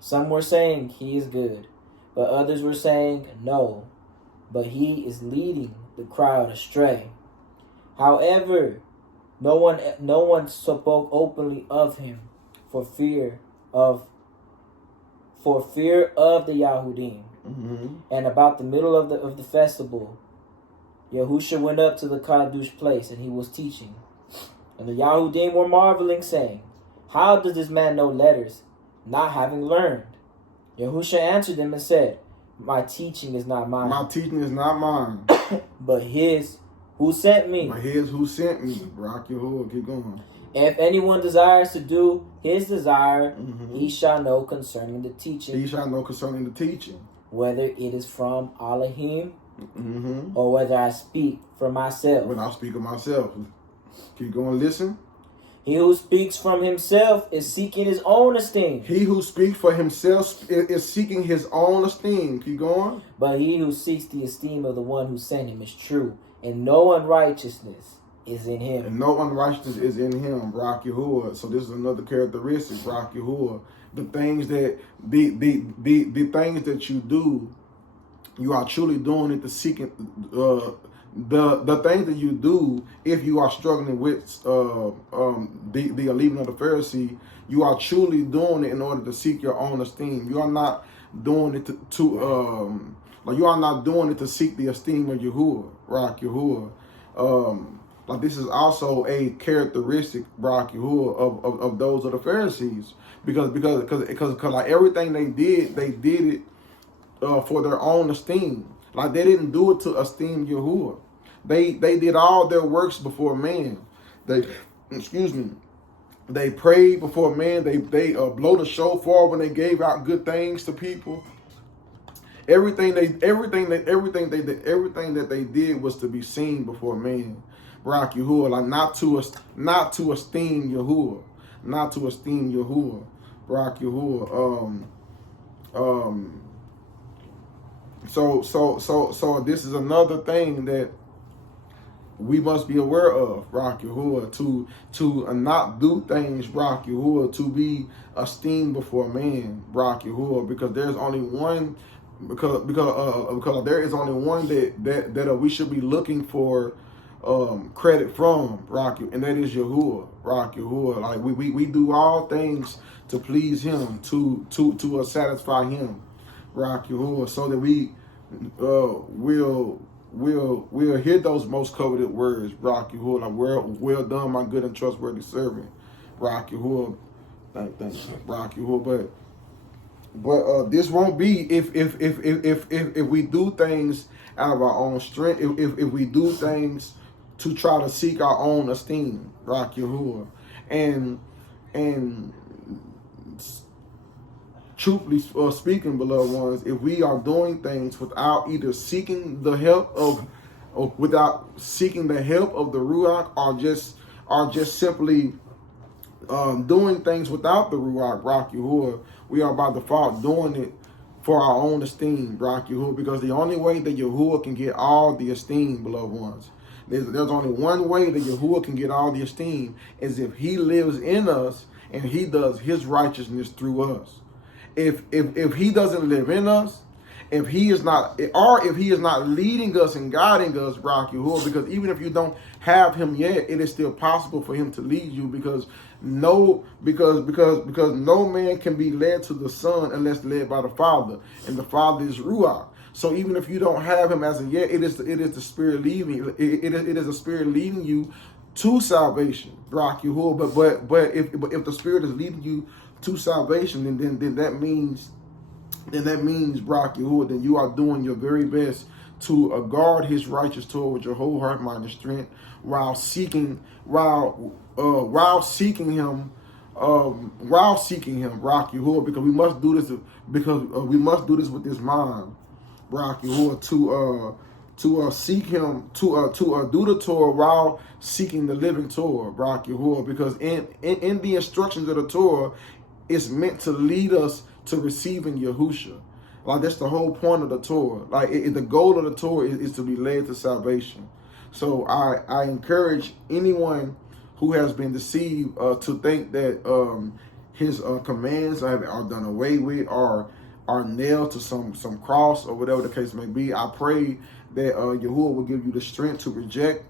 Some were saying, he is good. But others were saying, no, but he is leading the crowd astray. However, no one spoke openly of him for fear of the Yahudim. And about the middle of the festival, Yahusha went up to the Kadush place, and he was teaching. And the Yahudim were marveling, saying, how does this man know letters not having learned. Yahusha answered them and said, my teaching is not mine. My teaching is not mine. But his who sent me. But his who sent me. Rock Yahuwah, keep going. If anyone desires to do his desire, he shall know concerning the teaching. He shall know concerning the teaching. Whether it is from Elohim or whether I speak for myself. When I speak of myself. Keep going, listen. He who speaks from himself is seeking his own esteem. He who speaks for himself is seeking his own esteem. Keep going. But he who seeks the esteem of the one who sent him is true, and no unrighteousness is in him. And no unrighteousness is in him, Rock Yahuwah. So this is another characteristic, Rock Yahuwah. The things that the things that you do, you are truly doing it to seek the things that you do. If you are struggling with the leaven of the Pharisee, you are truly doing it in order to seek your own esteem. You are not doing it you are not doing it to seek the esteem of Yahuwah, Rock Yahuwah. Like this is also a characteristic, Rock Yahuwah, of those of the Pharisees, because like everything they did it for their own esteem. Like they didn't do it to esteem Yahuwah. They did all their works before man. They prayed before man. They blow the shofar when they gave out good things to people. Everything that they did was to be seen before man. Rock Yahuwah, like not to esteem Yahuwah, not to esteem Yahuwah. Rock Yahuwah. So this is another thing that we must be aware of, Rock Yahuwah, to not do things, Rock Yahuwah, to be esteemed before man, Rock Yahuwah, because there's only one, because there is only one that we should be looking for credit from, Rock, and that is Yahuwah, Rock Yahuwah. Like we do all things to please him, to satisfy him, Rock Yahuwah, so that we will hear those most coveted words, Rock Yahuwah, like well done, my good and trustworthy servant, Rock Yahuwah. Thank you, Rock Yahuwah. But this won't be if we do things out of our own strength, if we do things to try to seek our own esteem, Rock Yahuwah, and truthfully speaking, beloved ones, if we are doing things without either seeking the help of without seeking the help of the Ruach, or just simply doing things without the Ruach, Rock Yahuwah, we are by default doing it for our own esteem, Rock Yahuwah, because the only way that Yahuwah can get all the esteem, beloved ones, there's only one way that Yahuwah can get all the esteem, is if he lives in us and he does his righteousness through us. If he doesn't live in us, if he is not leading us and guiding us, Rock Yahuwah, because even if you don't have him yet, it is still possible for him to lead you, because no man can be led to the Son unless led by the Father, and the Father is Ruach. So even if you don't have him as of yet, it is the Spirit leading. It is the Spirit leading you to salvation, Rock Yahuwah. But if the Spirit is leading you to salvation, then that means, Rock Yahuwah, then you are doing your very best to guard his righteous Torah with your whole heart, mind, and strength, while seeking him, Rock Yahuwah, because we must do this, with this mind, Rock Yahuwah, to seek him, to do the Torah while seeking the living Torah, Rock Yahuwah, because in the instructions of the Torah, it's meant to lead us to receiving Yahusha. Like that's the whole point of the Torah. Like the goal of the Torah is to be led to salvation. So I encourage anyone who has been deceived to think that his commands are done away with, or are nailed to some cross, or whatever the case may be. I pray that Yahuwah will give you the strength to reject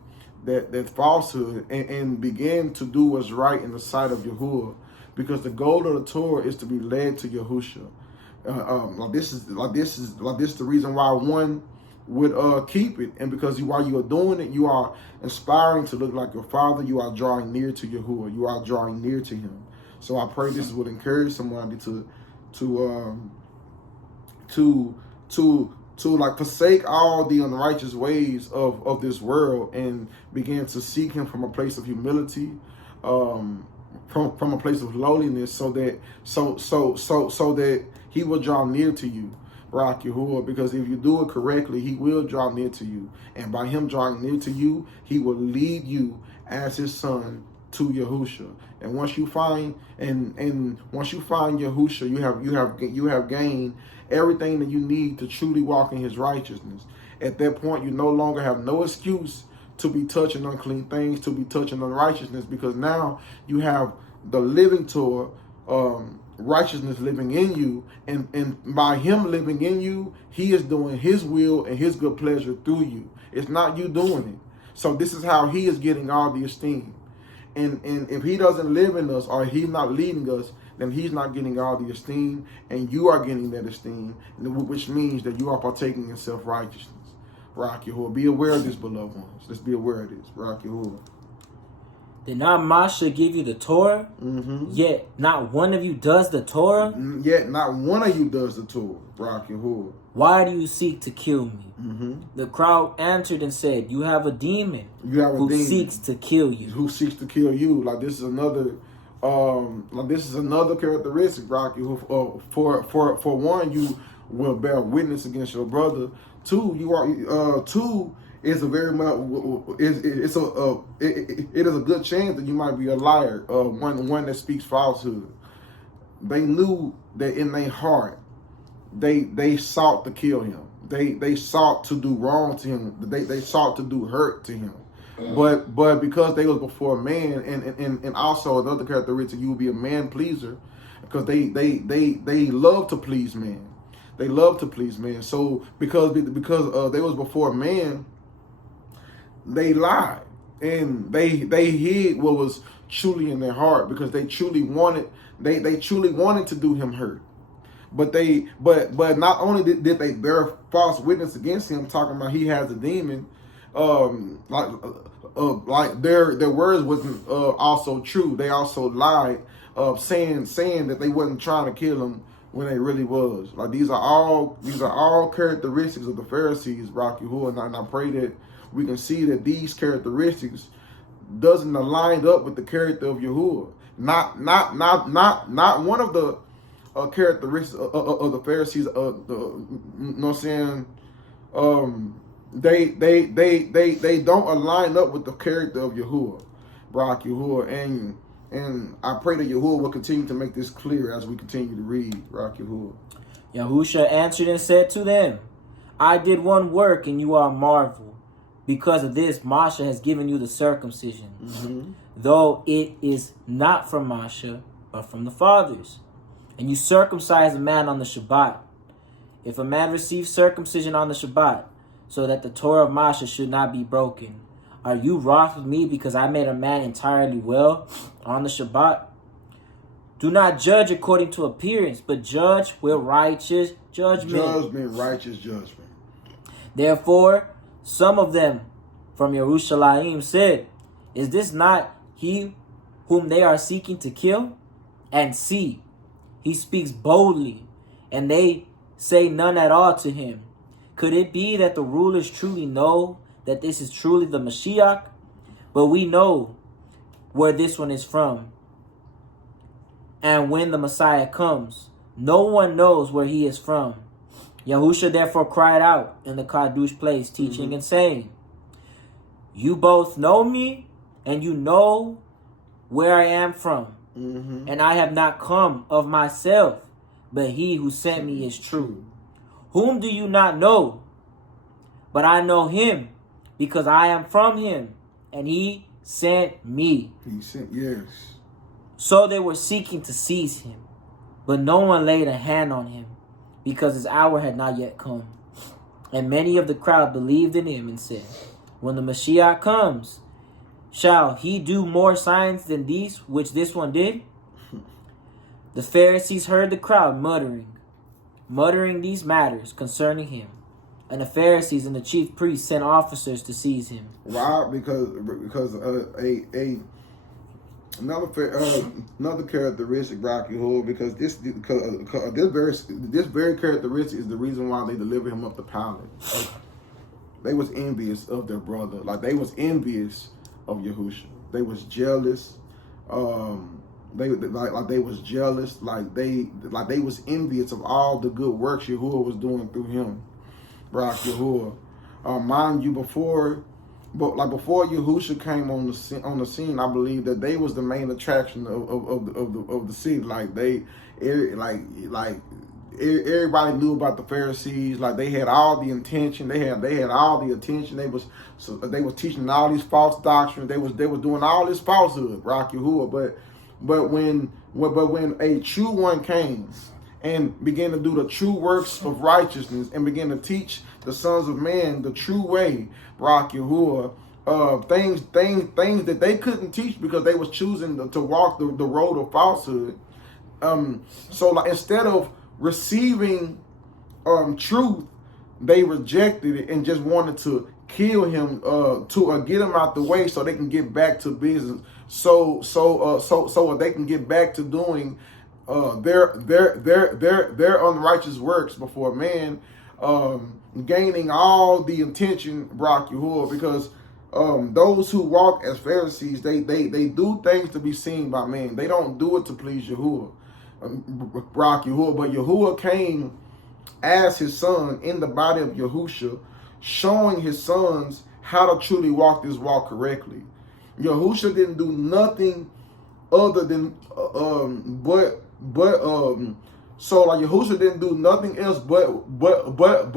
that falsehood and begin to do what's right in the sight of Yahuwah. Because the goal of the Torah is to be led to Yahusha. This is the reason why one would keep it, and because while you are doing it, you are inspiring to look like your Father. You are drawing near to Yahuwah. You are drawing near to him. So I pray this would encourage somebody to like forsake all the unrighteous ways of this world and begin to seek him from a place of humility, from a place of lowliness, so that he will draw near to you, Barak Yahuwah, because if you do it correctly, he will draw near to you. And by him drawing near to you, he will lead you as his son to Yahusha. And once you find Yahusha, you have gained everything that you need to truly walk in his righteousness. At that point, you no longer have no excuse to be touching unclean things, to be touching unrighteousness, because now you have the living Torah, righteousness living in you, and by him living in you, he is doing his will and his good pleasure through you. It's not you doing it. So this is how he is getting all the esteem. And if he doesn't live in us, or he's not leading us, then he's not getting all the esteem, and you are getting that esteem, which means that you are partaking in self-righteousness. Barak Yahuwah. Be aware of this, beloved ones. Let's be aware of this. Barak Yahuwah. Did not Masha give you the Torah? Yet not one of you does the Torah? Yet not one of you does the Torah. Barak Yahuwah. Why do you seek to kill me? The crowd answered and said, you have a demon who seeks to kill you. Who seeks to kill you. Like this is another characteristic, Barak Yahuwah. For one, you will bear witness against your brother. Two, it is a good chance that you might be a liar, one that speaks falsehood. They knew that in their heart they sought to kill him. They sought to do wrong to him. They sought to do hurt to him. But because they was before man, and also another characteristic, you will be a man pleaser, because they love to please man. They love to please man. So because they was before man, they lied and they hid what was truly in their heart, because they truly wanted to do him hurt. But not only did they bear false witness against him, talking about he has a demon, like their words wasn't also true. They also lied, saying that they wasn't trying to kill him when they really was. Like these are all characteristics of the Pharisees, Barak Yahuwah, and I pray that we can see that these characteristics doesn't align up with the character of Yahuwah. Not one of the characteristics of the Pharisees. They don't align up with the character of Yahuwah, Barak Yahuwah, and I pray that Yahuwah will continue to make this clear as we continue to read, Barak Yahuwah. Yahusha answered and said to them, I did one work and you are marvel. Because of this, Masha has given you the circumcision, though it is not from Masha, but from the fathers. And you circumcise a man on the Shabbat. If a man receives circumcision on the Shabbat, so that the Torah of Masha should not be broken, are you wroth with me because I made a man entirely well on the Shabbat? Do not judge according to appearance, but judge with righteous judgment. Righteous judgment. Therefore, some of them from Yerushalayim said, is this not he whom they are seeking to kill? And see, he speaks boldly, and they say none at all to him. Could it be that the rulers truly know that this is truly the Mashiach? But we know where this one is from. And when the Messiah comes, no one knows where he is from. Yahusha therefore cried out in the Kadush place, teaching and saying, you both know me, and you know where I am from. And I have not come of myself, but he who sent me is true. Whom do you not know? But I know him, because I am from him, and he sent me. He sent, yes. So they were seeking to seize him, but no one laid a hand on him, because his hour had not yet come. And many of the crowd believed in him and said, when the Mashiach comes, shall he do more signs than these which this one did? The Pharisees heard the crowd muttering these matters concerning him. And the Pharisees and the chief priests sent officers to seize him. Why? Because Another characteristic, Rocky Hood, because this very characteristic is the reason why they delivered him up to Pilate. They was envious of their brother, like they was envious of Yahushua. They was jealous. They was jealous, like they was envious of all the good works Yahuwah was doing through him. Rocky Yahuwah. Mind you, before Yahushua came on the scene, I believe that they was the main attraction of the city. Like everybody knew about the Pharisees. Like they had all the intention. They had all the attention. They was teaching all these false doctrines. They was doing all this falsehood, Rock Yahuwah. But when a true one came and began to do the true works of righteousness and began to teach the sons of man the true way, Rock Yahuwah, things that they couldn't teach because they was choosing to walk the road of falsehood. So like instead of receiving truth, they rejected it and just wanted to kill him to get him out the way so they can get back to business. So they can get back to doing their unrighteous works before man, gaining all the attention, Brock Yahuwah, because those who walk as Pharisees, they do things to be seen by man. They don't do it to please Yahuwah, Brock Yahuwah. But Yahuwah came as his son in the body of Yahushua, showing his sons how to truly walk this walk correctly. Yahushua didn't do nothing other than so like Yahushua didn't do nothing else but what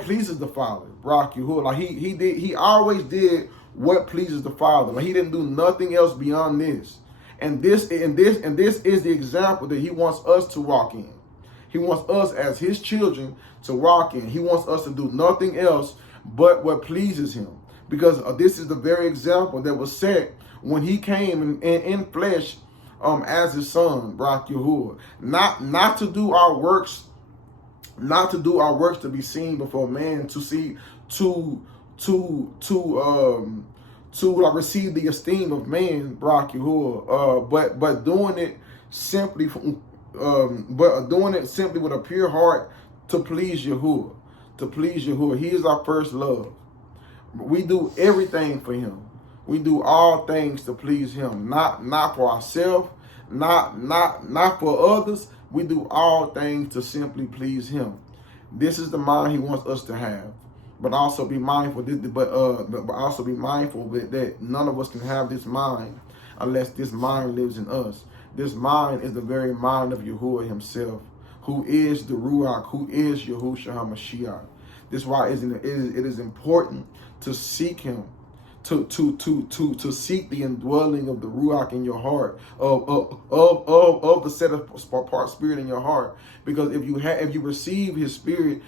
pleases the Father, Rock Yahuwah. Like he always did what pleases the Father. Like he didn't do nothing else beyond this. And this is the example that he wants us to walk in. He wants us as his children to walk in. He wants us to do nothing else but what pleases him. Because this is the very example that was set when he came in flesh as his son, Rock Yahuwah. Not to do our works, to be seen before man, to receive the esteem of man, Rock Yahuwah. But doing it simply with a pure heart to please Yahuwah. To please Yahuwah. He is our first love. We do everything for him. We do all things to please him, not for ourselves, not for others. We do all things to simply please him. This is the mind he wants us to have. But also be mindful. But also be mindful that none of us can have this mind unless this mind lives in us. This mind is the very mind of Yahuwah himself, who is the Ruach, who is Yahushua HaMashiach. This is why it is important to seek him, to seek the indwelling of the Ruach in your heart, of the set apart spirit in your heart. Because if you receive his spirit,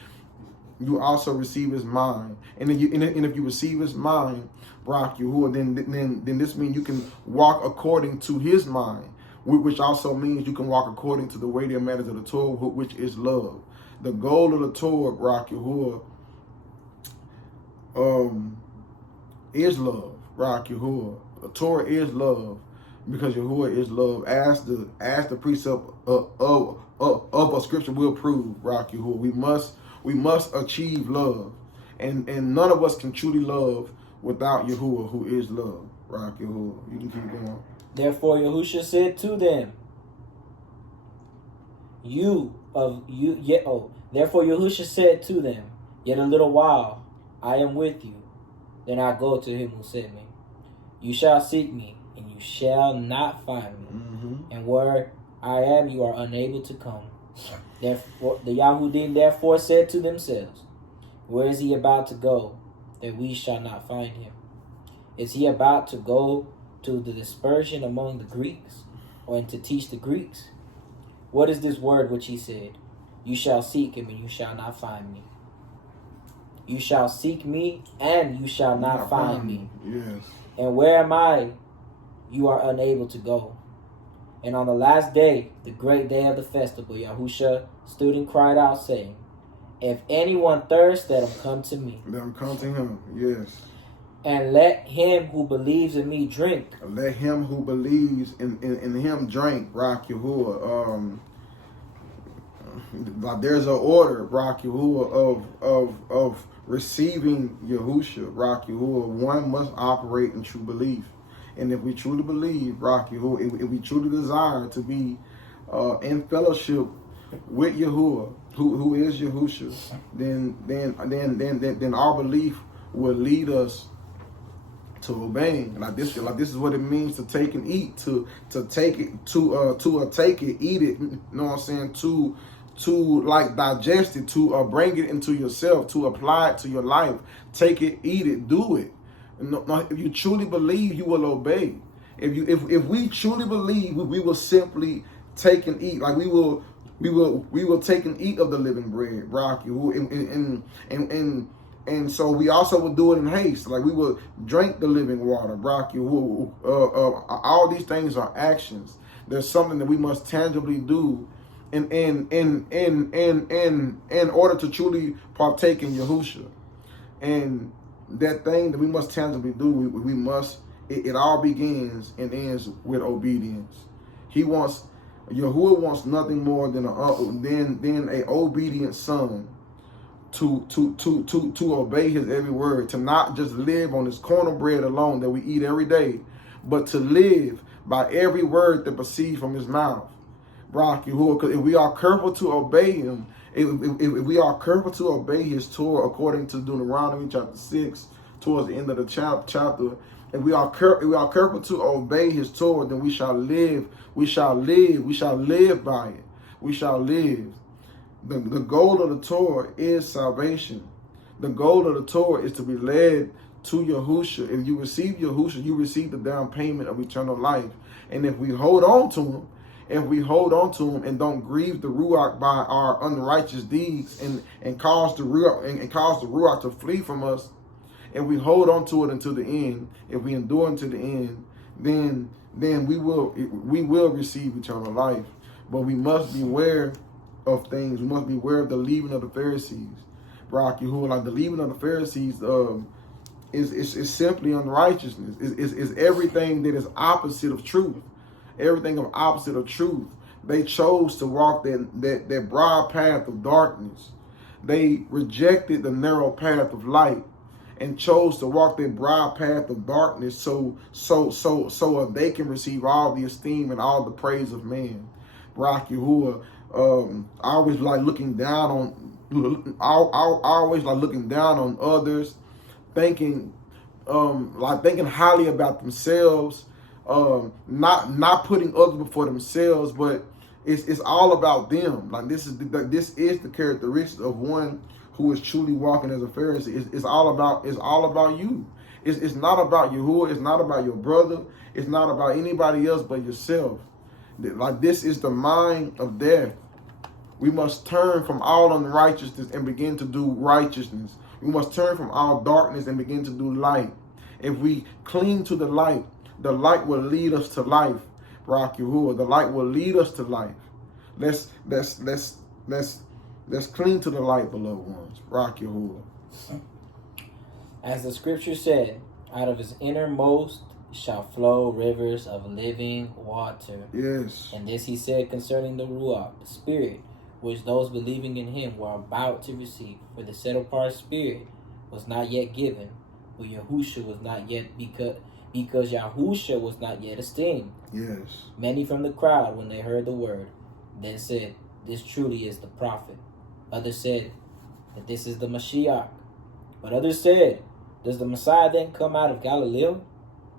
you also receive his mind. And if you receive his mind, Rock Yahuwah, then this means you can walk according to his mind, which also means you can walk according to the weightier matters of the Torah, which is love. The goal of the Torah, Rock Yahuwah, is love, Rock Yahuwah. The Torah is love, because Yahuwah is love, as the precept of a scripture will prove, Rock Yahuwah. We must achieve love, and none of us can truly love without Yahuwah, who is love, Rock Yahuwah. You can keep going. Therefore Yahushua said to them, Therefore Yahushua said to them, yet a little while I am with you, then I go to him who sent me. You shall seek me, and you shall not find me. Mm-hmm. And where I am, you are unable to come. Therefore, the Yahudim therefore said to themselves, where is he about to go, that we shall not find him? Is he about to go to the dispersion among the Greeks, or to teach the Greeks? What is this word which he said? You shall seek him, and you shall not find me. You shall seek me, and you shall not find me. Yes. And where am I? You are unable to go. And on the last day, the great day of the festival, Yahushua stood and cried out, saying, if anyone thirsts, let him come to me. Let him come to him, yes. And let him who believes in me drink. Let him who believes in him drink, Rock Yahuwah. Like there's an order, Rock Yahuwah, of receiving Yahusha, Rock Yahuwah. One must operate in true belief. And if we truly believe, Rock Yahuwah, if we truly desire to be in fellowship with Yahuwah, who is Yahusha, then our belief will lead us to obeying. Like this is what it means to take and eat, to take it, to take it, eat it. You know what I'm saying? To like digest it, to bring it into yourself, to apply it to your life. Take it, eat it, do it. If you truly believe, you will obey. If we truly believe, we will simply take and eat. Like we will take and eat of the living bread, Rocky. And so we also will do it in haste. Like we will drink the living water, Rocky. All these things are actions. There's something that we must tangibly do in order to truly partake in Yahusha. And that thing that we must tangibly do, we must. It all begins and ends with obedience. Yahuwah wants nothing more than a obedient son to obey his every word, to not just live on this cornbread alone that we eat every day, but to live by every word that proceeds from his mouth. Because if we are careful to obey him, if we are careful to obey his Torah according to Deuteronomy chapter 6, towards the end of the chapter, if we are careful to obey his Torah, then we shall live. We shall live by it. We shall live. The goal of the Torah is salvation. The goal of the Torah is to be led to Yahusha. If you receive Yahusha, you receive the down payment of eternal life. And if we hold on to him, and don't grieve the Ruach by our unrighteous deeds and cause the Ruach to flee from us, and we hold on to it until the end, if we endure until the end, then we will receive eternal life. But we must beware of things. We must beware of the leaven of the Pharisees. Like the leaven of the Pharisees is simply unrighteousness. Is everything that is opposite of truth. Everything of opposite of truth. They chose to walk that broad path of darkness. They rejected the narrow path of light and chose to walk that broad path of darkness so they can receive all the esteem and all the praise of man. Barak Yahuwah, I always like looking down on others, thinking highly about themselves, not putting others before themselves, but it's all about them. Like this is the characteristic of one who is truly walking as a Pharisee. It's all about you. It's not about Yahuwah. It's not about your brother. It's not about anybody else but yourself. Like this is the mind of death. We must turn from all unrighteousness and begin to do righteousness. We must turn from all darkness and begin to do light. If we cling to the light will lead us to life. Barak Yahuwah, the light will lead us to life. Let's cling to the light, beloved ones. Barak Yahuwah. As the scripture said, out of his innermost shall flow rivers of living water. Yes. And this he said concerning the Ruach, the Spirit, which those believing in him were about to receive. For the set apart Spirit was not yet given, but Yahusha was not yet, because Yahusha was not yet esteemed. Yes. Many from the crowd, when they heard the word, then said, this truly is the prophet. Others said that this is the Mashiach. But others said, does the Messiah then come out of Galilee?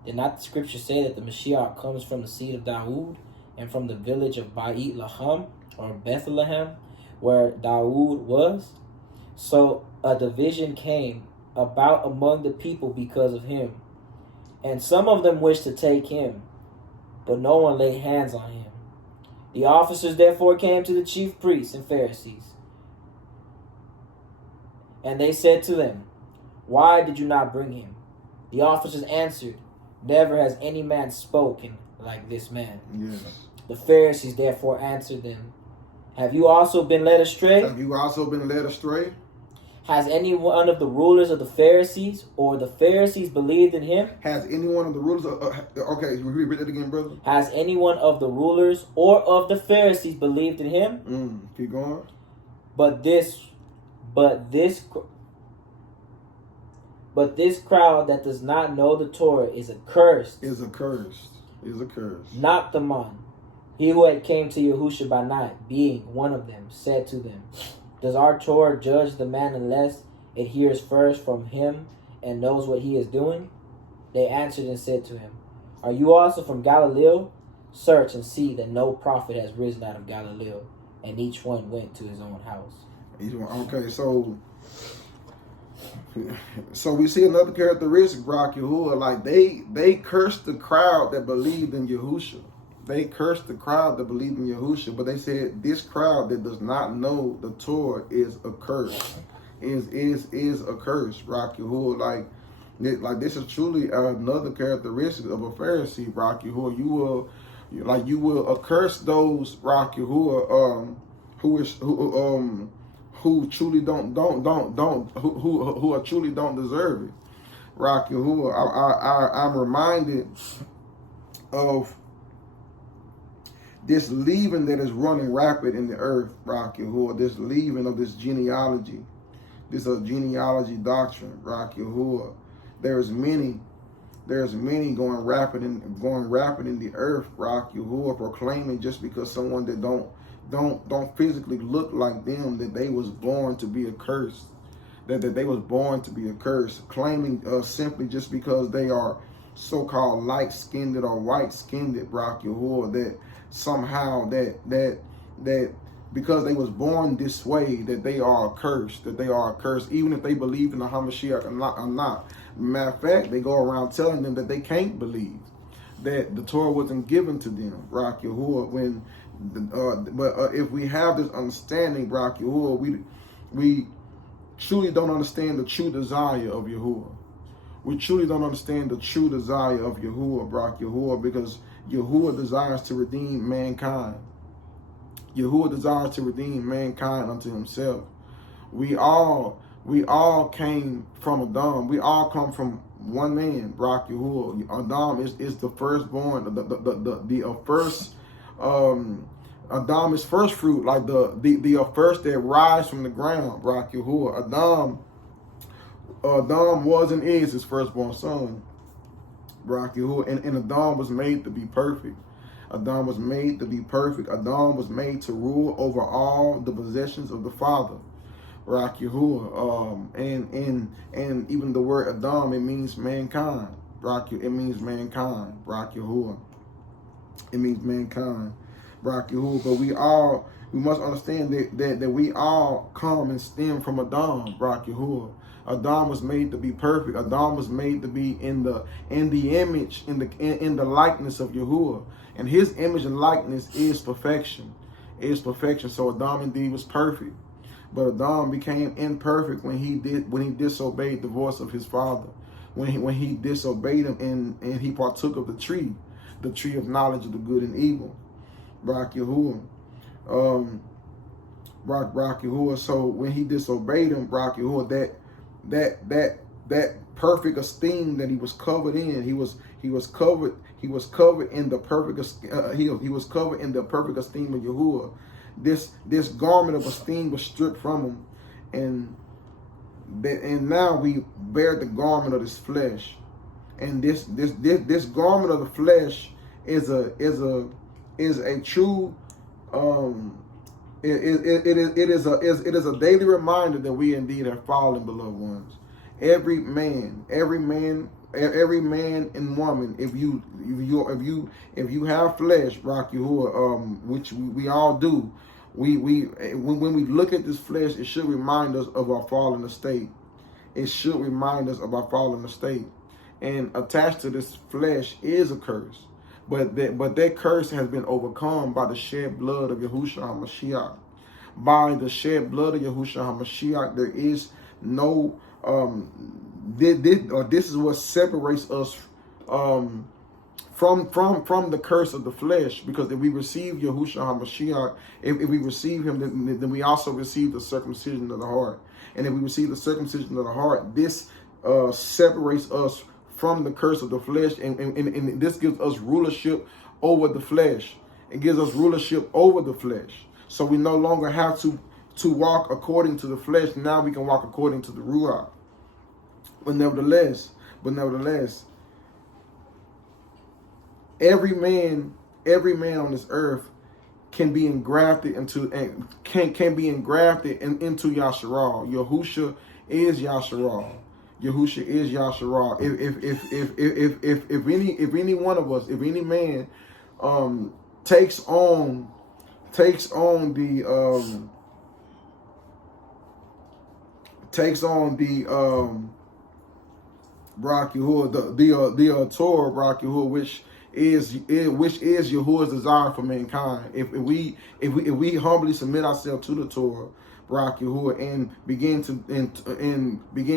Did not the scripture say that the Mashiach comes from the seed of Dawood and from the village of Beit Laham, or Bethlehem, where Dawood was? So a division came about among the people because of him. And some of them wished to take him, but no one laid hands on him. The officers therefore came to the chief priests and Pharisees. And they said to them, why did you not bring him? The officers answered, never has any man spoken like this man. Yes. The Pharisees therefore answered them, have you also been led astray? Have you also been led astray? Has any one of the rulers of the Pharisees or the Pharisees believed in him? Has any one of the rulers okay, repeat that again, brother. Has any one of the rulers or of the Pharisees believed in him? Keep going. But this crowd that does not know the Torah is accursed. Is accursed. Is accursed. Not the man. He who had came to Yahushua by night, being one of them, said to them, does our Torah judge the man unless it hears first from him and knows what he is doing? They answered and said to him, are you also from Galilee? Search and see that no prophet has risen out of Galilee. And each one went to his own house. Okay, so we see another characteristic, Brock Yahuwah, like they cursed the crowd that believed in Yahushua. They cursed the crowd that believed in Yahushua, but they said this crowd that does not know the Torah is accursed. Is accursed, Brock Yahuwah. Like this is truly another characteristic of a Pharisee, Brock Yahuwah. You will accurse those, Brock Yahuwah, who truly don't who truly don't deserve it. Rock Yahuwah. I'm reminded of this leaven that is running rapid in the earth, Rock Yahuwah. This leaven of this genealogy, this genealogy doctrine, Rock Yahuwah. There's many going rapid in the earth, Rock Yahuwah, proclaiming just because someone that don't physically look like them, that they was born to be accursed, that they was born to be accursed, claiming simply just because they are so-called light-skinned or white-skinned, Rock Yahuwah, that somehow that because they was born this way, that they are accursed, even if they believe in the Hamashiach or not. Matter of fact, they go around telling them that they can't believe, that the Torah wasn't given to them, Rock Yahuwah. But if we have this understanding, Rock Yahuwah, we truly don't understand the true desire of Yahuwah. We truly don't understand the true desire of Yahuwah, Rock Yahuwah, because Yahuwah desires to redeem mankind. Yahuwah desires to redeem mankind unto himself. We all came from Adam. We all come from one man, Rock Yahuwah. Adam is the firstborn, the first. Adam is first fruit, like the first that rise from the ground, Rock Yahuwah. Adam was and is his firstborn son, Rock Yahuwah, and Adam was made to be perfect. Adam was made to be perfect. Adam was made to rule over all the possessions of the Father, Rock Yahuwah. And even the word Adam, it means mankind. It means mankind, Rock Yahuwah. It means mankind, Rock Yahuwah. But we must understand that we all come and stem from Adam, Rock Yahuwah. Adam was made to be perfect. Adam was made to be in the image, in the likeness of Yahuwah. And his image and likeness is perfection. So Adam indeed was perfect. But Adam became imperfect when he disobeyed the voice of his father. When he disobeyed him and he partook of the tree of knowledge of the good and evil. Rock Yahuwah. Rock Yahuwah. So when he disobeyed him, Rock Yahuwah, that perfect esteem that he was covered in, he was covered in the perfect he was covered in the perfect esteem of Yahuwah. This garment of esteem was stripped from him, and now we bear the garment of this flesh. And this garment of the flesh is a true it is a daily reminder that we indeed have fallen, beloved ones. Every man and woman, if you have flesh, Rock Yahuwah, which we all do, when we look at this flesh, it should remind us of our fallen estate. It should remind us of our fallen estate. And attached to this flesh is a curse. But that curse has been overcome by the shed blood of Yahushua HaMashiach. By the shed blood of Yahushua HaMashiach, there is no this is what separates us from from the curse of the flesh. Because if we receive Yahushua HaMashiach, if we receive him, then we also receive the circumcision of the heart. And if we receive the circumcision of the heart, this separates us from the curse of the flesh, and this gives us rulership over the flesh. It gives us rulership over the flesh. So we no longer have to walk according to the flesh. Now we can walk according to the Ruach. But nevertheless, every man on this earth can be engrafted into into Yasharal. Yahusha is Yasharal. Yahusha is Yasharal. If any one of us, if any man takes on the Barak Yahuwah, the Torah of Barak Yahuwah, which is Yahuwah's desire for mankind. If we humbly submit ourselves to the Torah, Barak Yahuwah, and begin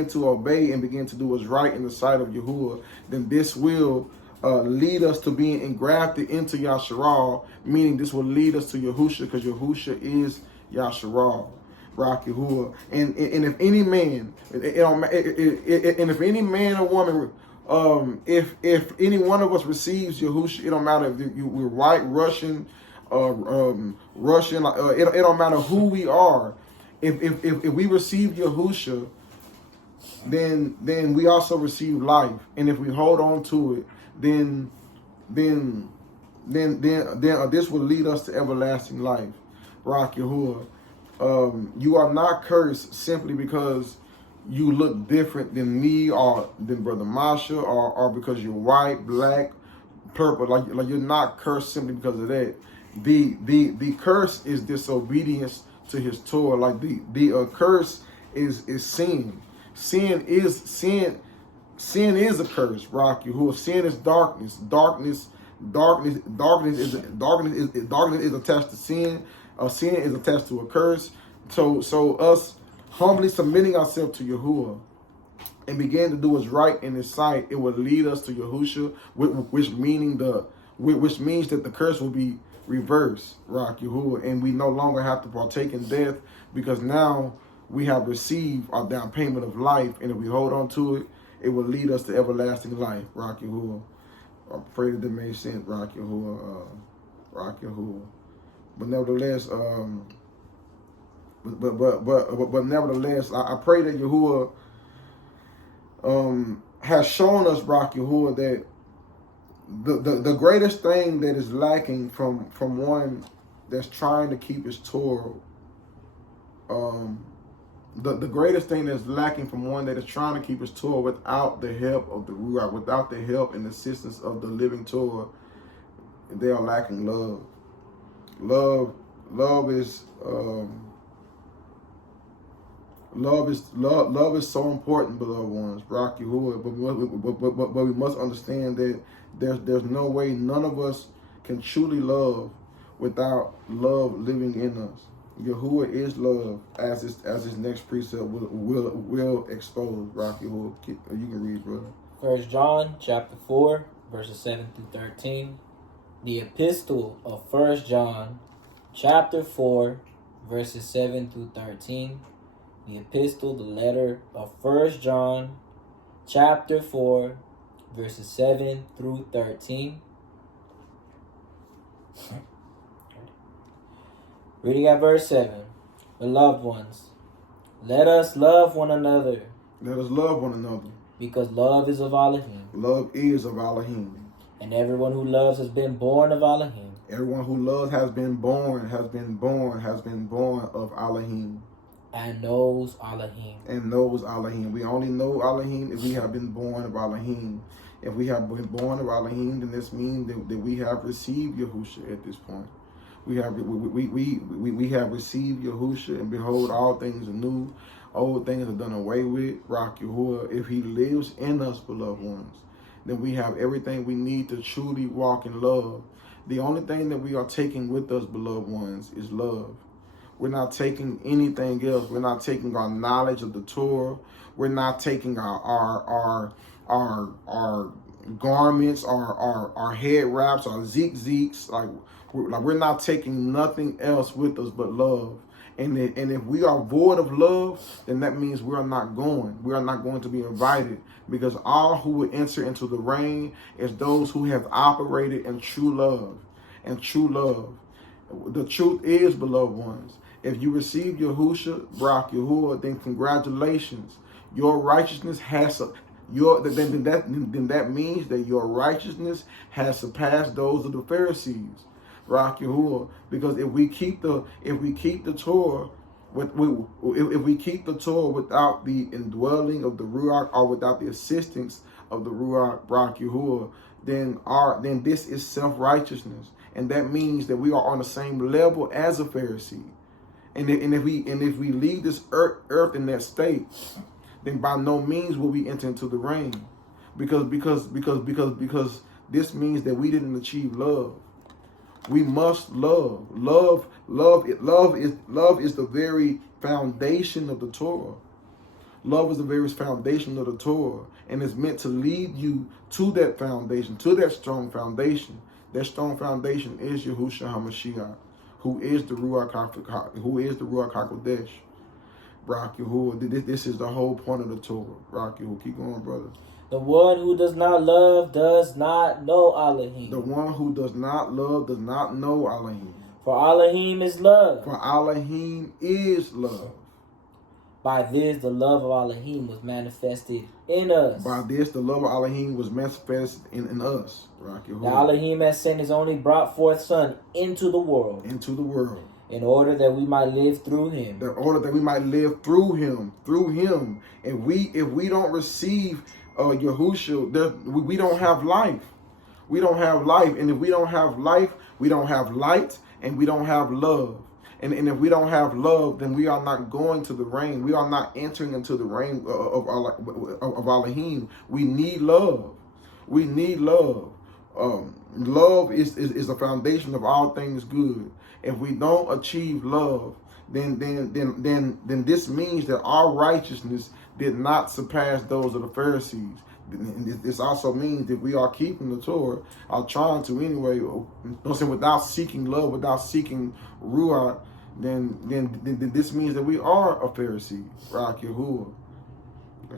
to obey and begin to do what's right in the sight of Yahuwah, then this will lead us to being engrafted into Yasharal, meaning this will lead us to Yahusha, because Yahusha is Yasharal. Barak Yahuwah. And if any man, and if any man or woman, if any one of us receives Yahusha, it don't matter if we're white, Russian, it don't matter who we are. If we receive Yahusha, then we also receive life. And if we hold on to it, then this will lead us to everlasting life. Barak Yahuwah. You are not cursed simply because you look different than me or than Brother Masha, or because you're white, black, purple. Like you're not cursed simply because of that. The curse is disobedience to his Torah. Like the curse is sin. Sin is a curse, Rocky. Who sin is darkness. Darkness is attached to sin. Sin is attached to a curse. So us humbly submitting ourselves to Yahuwah and begin to do what's right in his sight, it will lead us to Yahusha, which means that the curse will be reversed, Rock Yahuwah, and we no longer have to partake in death, because now we have received our down payment of life, and if we hold on to it, it will lead us to everlasting life, Rock Yahuwah. I pray that made sense, Rock Yahuwah, Rock Yahuwah. But nevertheless, but nevertheless, I pray that Yahuwah has shown us, Rock Yahuwah, that the greatest thing that is lacking from one that's trying to keep his Torah, the greatest thing that's lacking from one that is trying to keep his Torah without the help of the Ruach, without the help and assistance of the living Torah, they are lacking love. Love is so important, beloved ones, Rock Yahuwah. But we must understand that there's no way none of us can truly love without love living in us. Yahuwah is love, as his next precept will expose. Rock Yahuwah, you can read, brother. 1 John chapter 4, verses 7 through 13. The epistle of 1 John chapter 4, verses 7 through 13. The epistle, the letter of 1 John chapter 4, verses 7 through 13. Reading at verse 7. Beloved ones, let us love one another. Let us love one another. Because love is of Elohim. Love is of Elohim. And everyone who loves has been born of Elohim. Everyone who loves has been born of Elohim. And knows Elohim. And knows Elohim. We only know Elohim if we have been born of Elohim. If we have been born of Elohim, then this means that we have received Yahusha at this point. We have received Yahusha, and behold, all things are new. Old things are done away with. Rock Yahuwah. If he lives in us, beloved ones, then we have everything we need to truly walk in love. The only thing that we are taking with us, beloved ones, is love. We're not taking anything else. We're not taking our knowledge of the Torah. We're not taking our garments, our head wraps, our zeeks. Like we're not taking nothing else with us but love. And if we are void of love, then that means we are not going. We are not going to be invited, because all who will enter into the reign is those who have operated in true love. And true love. The truth is, beloved ones, if you receive Yahusha, Barak Yahuwah, then congratulations. Your righteousness has then that means that your righteousness has surpassed those of the Pharisees. Barak Yahuwah, because if we keep the Torah, if we keep the Torah without the indwelling of the Ruach, or without the assistance of the Ruach, Barak Yahuwah, then this is self-righteousness, and that means that we are on the same level as a Pharisee. And if we leave this earth in that state, then by no means will we enter into the reign, because this means that we didn't achieve love. We must love. Love is the very foundation of the Torah. Love is the very foundation of the Torah, and it's meant to lead you to that foundation, to that strong foundation. That strong foundation is Yahushua HaMashiach, who is the Ruach HaKodesh. Barak Yahuwah. This is the whole point of the Torah. Barak Yahuwah. Keep going, brother. The one who does not love does not know Elohim. The one who does not love does not know Elohim. For Elohim is love. For Elohim is love. By this, the love of Elohim was manifested in us. By this, the love of Elohim was manifested in us. Now Elohim has sent his only brought forth Son into the world. Into the world. In order that we might live through him. In order that we might live through him. Through him. And if we don't receive Yahushua, we don't have life. We don't have life. And if we don't have life, we don't have light, and we don't have love. And if we don't have love, then we are not going to the reign. We are not entering into the reign of Elohim. We need love. We need love. Love is the foundation of all things good. If we don't achieve love, then this means that our righteousness did not surpass those of the Pharisees. This also means that we are keeping the Torah, are trying to anyway, without seeking love, without seeking Ruach, then this means that we are a Pharisee. Barak Yahuwah.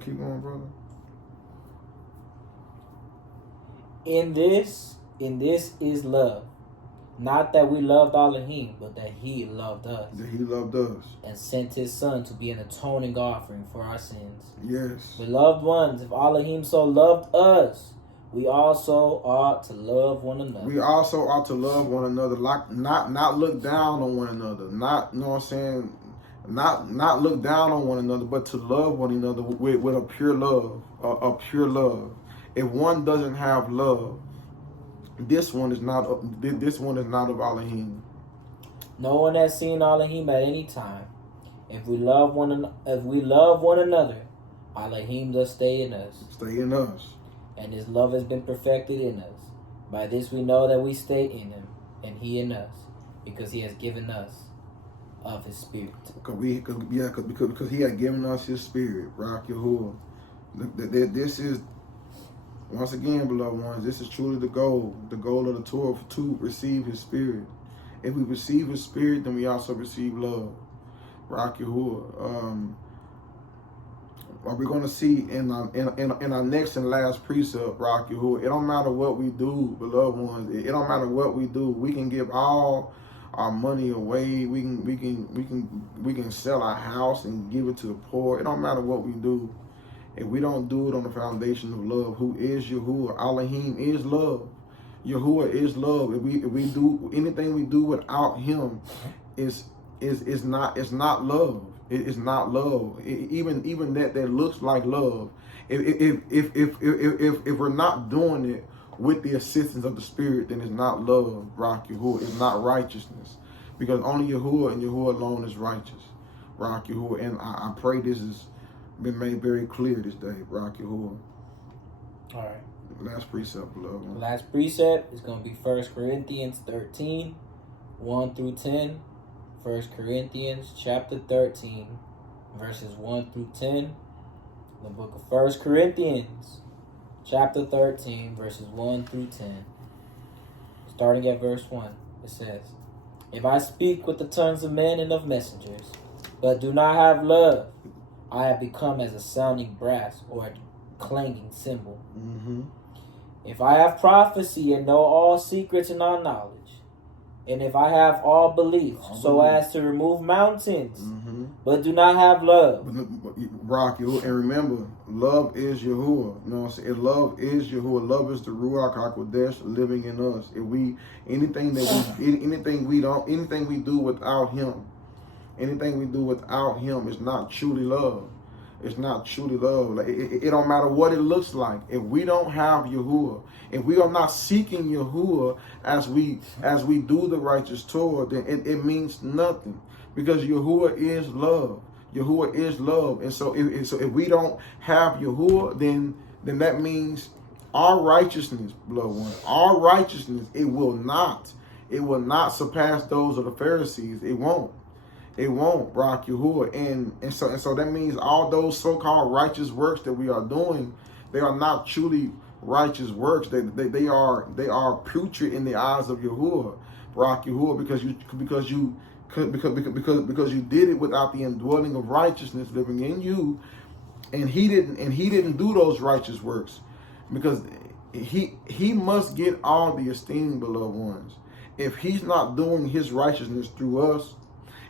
Keep going, brother. In this is love. Not that we loved Elohim, but that he loved us. That he loved us. And sent his Son to be an atoning offering for our sins. Yes. Beloved ones, if Elohim so loved us, we also ought to love one another. We also ought to love one another, like not look down on one another. Not, you know what I'm saying? Not look down on one another, but to love one another with a pure love. A pure love. If one doesn't have love, this one is not of Elohim. No one has seen Elohim at any time. If we love one another, Elohim does stay in us. Stay in us. And his love has been perfected in us. By this we know that we stay in him, and he in us, because he has given us of his spirit. Because he had given us his spirit. Barak Yahuwah. This is, once again, beloved ones, this is truly the goal of the Torah, to receive his spirit. If we receive his spirit, then we also receive love. Barak Yahuwah. We're going to see in our next and last precept, Barak Yahuwah, it don't matter what we do, beloved ones. It don't matter what we do. We can give all our money away. We can sell our house and give it to the poor. It don't matter what we do. If we don't do it on the foundation of love, who is Yahuwah? Elohim is love. Yahuwah is love. If we do anything we do without him, is not love. It is not love. Even that looks like love. If we're not doing it with the assistance of the Spirit, then it's not love. Barak Yahuwah. It's not righteousness, because only Yahuwah and Yahuwah alone is righteous. Barak Yahuwah. And I pray this has been made very clear this day. Barak Yahuwah. All right. Last precept, beloved. The last precept is going to be 1 Corinthians 13, 1 through 10. 1 Corinthians chapter 13, verses 1 through 10. The book of 1 Corinthians chapter 13, verses 1 through 10. Starting at verse 1, it says, If I speak with the tongues of men and of messengers, but do not have love, I have become as a sounding brass or a clanging cymbal. Mm-hmm. If I have prophecy and know all secrets and all knowledge, and if I have all belief, so as to remove mountains, but do not have love. Rock, and remember, love is Yahuwah. You know what I'm saying? Love is Yahuwah. Love is the Ruach HaKodesh living in us. If we anything we do without Him is not truly love. It's not truly love. Like it don't matter what it looks like. If we don't have Yahuwah, if we are not seeking Yahuwah as we do the righteous Torah, then it means nothing. Because Yahuwah is love. Yahuwah is love. And so if we don't have Yahuwah, then that means our righteousness, beloved one, our righteousness, it will not surpass those of the Pharisees. It won't. It won't, Rock Yahuwah. And so that means all those so-called righteous works that we are doing, they are not truly righteous works. They are putrid in the eyes of Yahuwah, Rock Yahuwah, because you did it without the indwelling of righteousness living in you, and he didn't do those righteous works, because he must get all the esteem, beloved ones. If he's not doing his righteousness through us,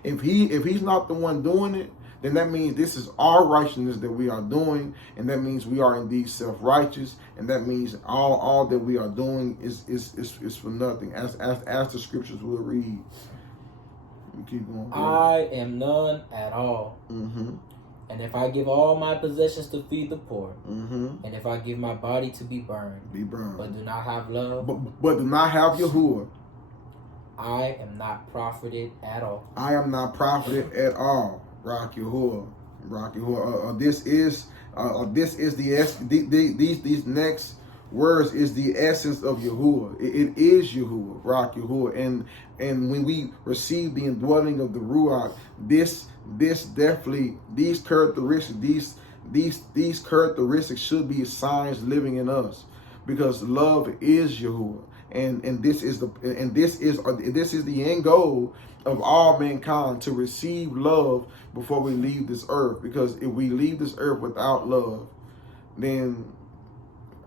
if he's not the one doing it, then that means this is our righteousness that we are doing, and that means we are indeed self-righteous, and that means all that we are doing is for nothing, as the scriptures will read. Keep going. I am none at all. Mm-hmm. And if I give all my possessions to feed the poor, mm-hmm. and if I give my body to be burned, but do not have love, but do not have Yahuwah, I am not profited at all. I am not profited at all. Rock Yahuwah. Rock Yahuwah. This is these next words is the essence of Yahuwah. It is Yahuwah. Rock Yahuwah. And when we receive the indwelling of the Ruach, this definitely, these characteristics characteristics should be signs living in us, because love is Yahuwah. And this is the end goal of all mankind, to receive love before we leave this earth. Because if we leave this earth without love, then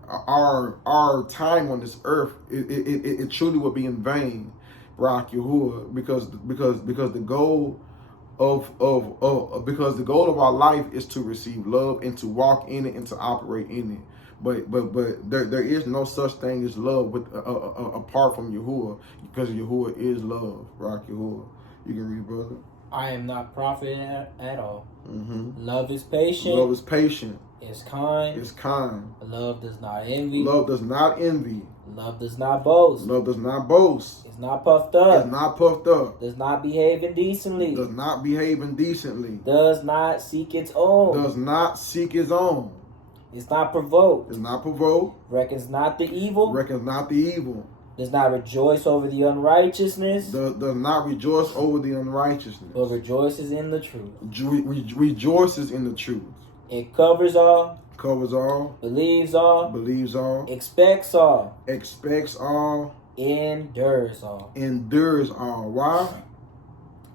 our time on this earth, it truly will be in vain, Rock Yahuwah, because the goal of our life is to receive love and to walk in it and to operate in it. But there is no such thing as love apart from Yahuwah, because Yahuwah is love. Rock Yahuwah. You can read, brother. I am not profited at all. Mm-hmm. Love is patient. Love is patient. Is kind. Is kind. Love does not envy. Love does not envy. Love does not boast. Love does not boast. Is not puffed up. Is not puffed up. Does not behave indecently. Does not behave indecently. Does not seek its own. Does not seek his own. Is not provoked. Is not provoked. Reckons not the evil. Reckons not the evil. Does not rejoice over the unrighteousness. Does not rejoice over the unrighteousness. But rejoices in the truth. Rejoices in the truth. It covers all. Covers all. Believes all. Believes all. Expects all. Expects all. Endures all. Endures all. Why?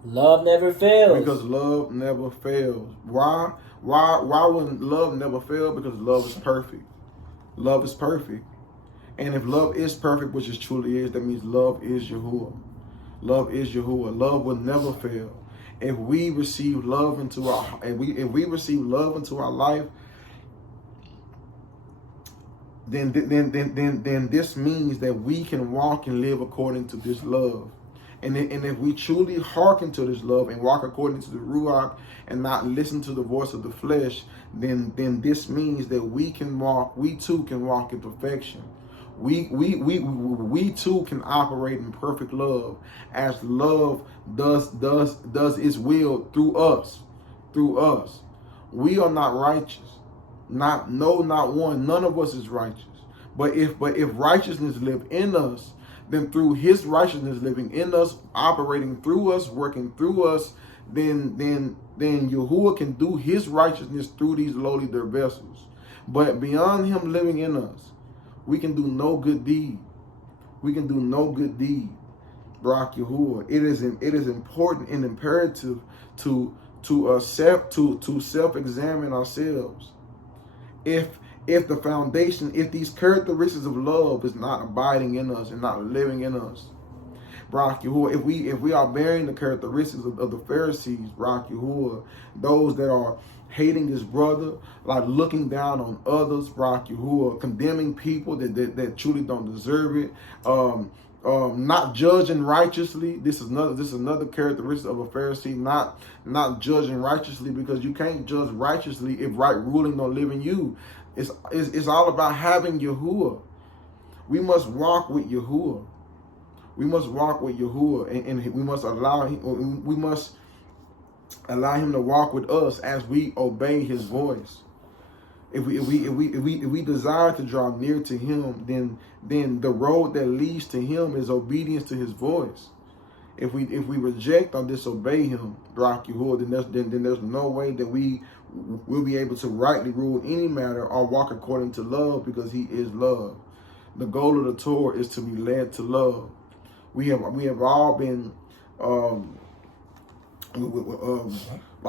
Love never fails. Because love never fails. Why? Why would love never fail? Because love is perfect. Love is perfect. And if love is perfect, which it truly is, that means love is Yahuwah. Love is Yahuwah. Love will never fail. If we receive love into our life, then this means that we can walk and live according to this love. And if we truly hearken to this love and walk according to the Ruach and not listen to the voice of the flesh, then this means that we too can walk in perfection. We too can operate in perfect love, as love does its will through us. We are not righteous. Not one. None of us is righteous. But if righteousness live in us, then through his righteousness living in us, operating through us, working through us, then Yahuwah can do his righteousness through these lowly dirt vessels. But beyond him living in us, we can do no good deed. We can do no good deed. Barak Yahuwah. It is important and imperative to self-examine ourselves. If the foundation, if these characteristics of love is not abiding in us and not living in us, Barak Yahuwah, if we are bearing the characteristics of the Pharisees, Barak Yahuwah, those that are hating his brother, like looking down on others, Barak Yahuwah, condemning people that truly don't deserve it, not judging righteously. This is another characteristic of a Pharisee, not judging righteously, because you can't judge righteously if right ruling don't live in you. It's all about having Yahuwah. We must walk with Yahuwah. We must walk with Yahuwah, and we must allow him to walk with us as we obey his voice. If we desire to draw near to him, then the road that leads to him is obedience to his voice. If we reject or disobey him, Barak Yahuwah, then there's no way that we will be able to rightly rule any matter or walk according to love, because he is love. The goal of the Torah is to be led to love. We have all been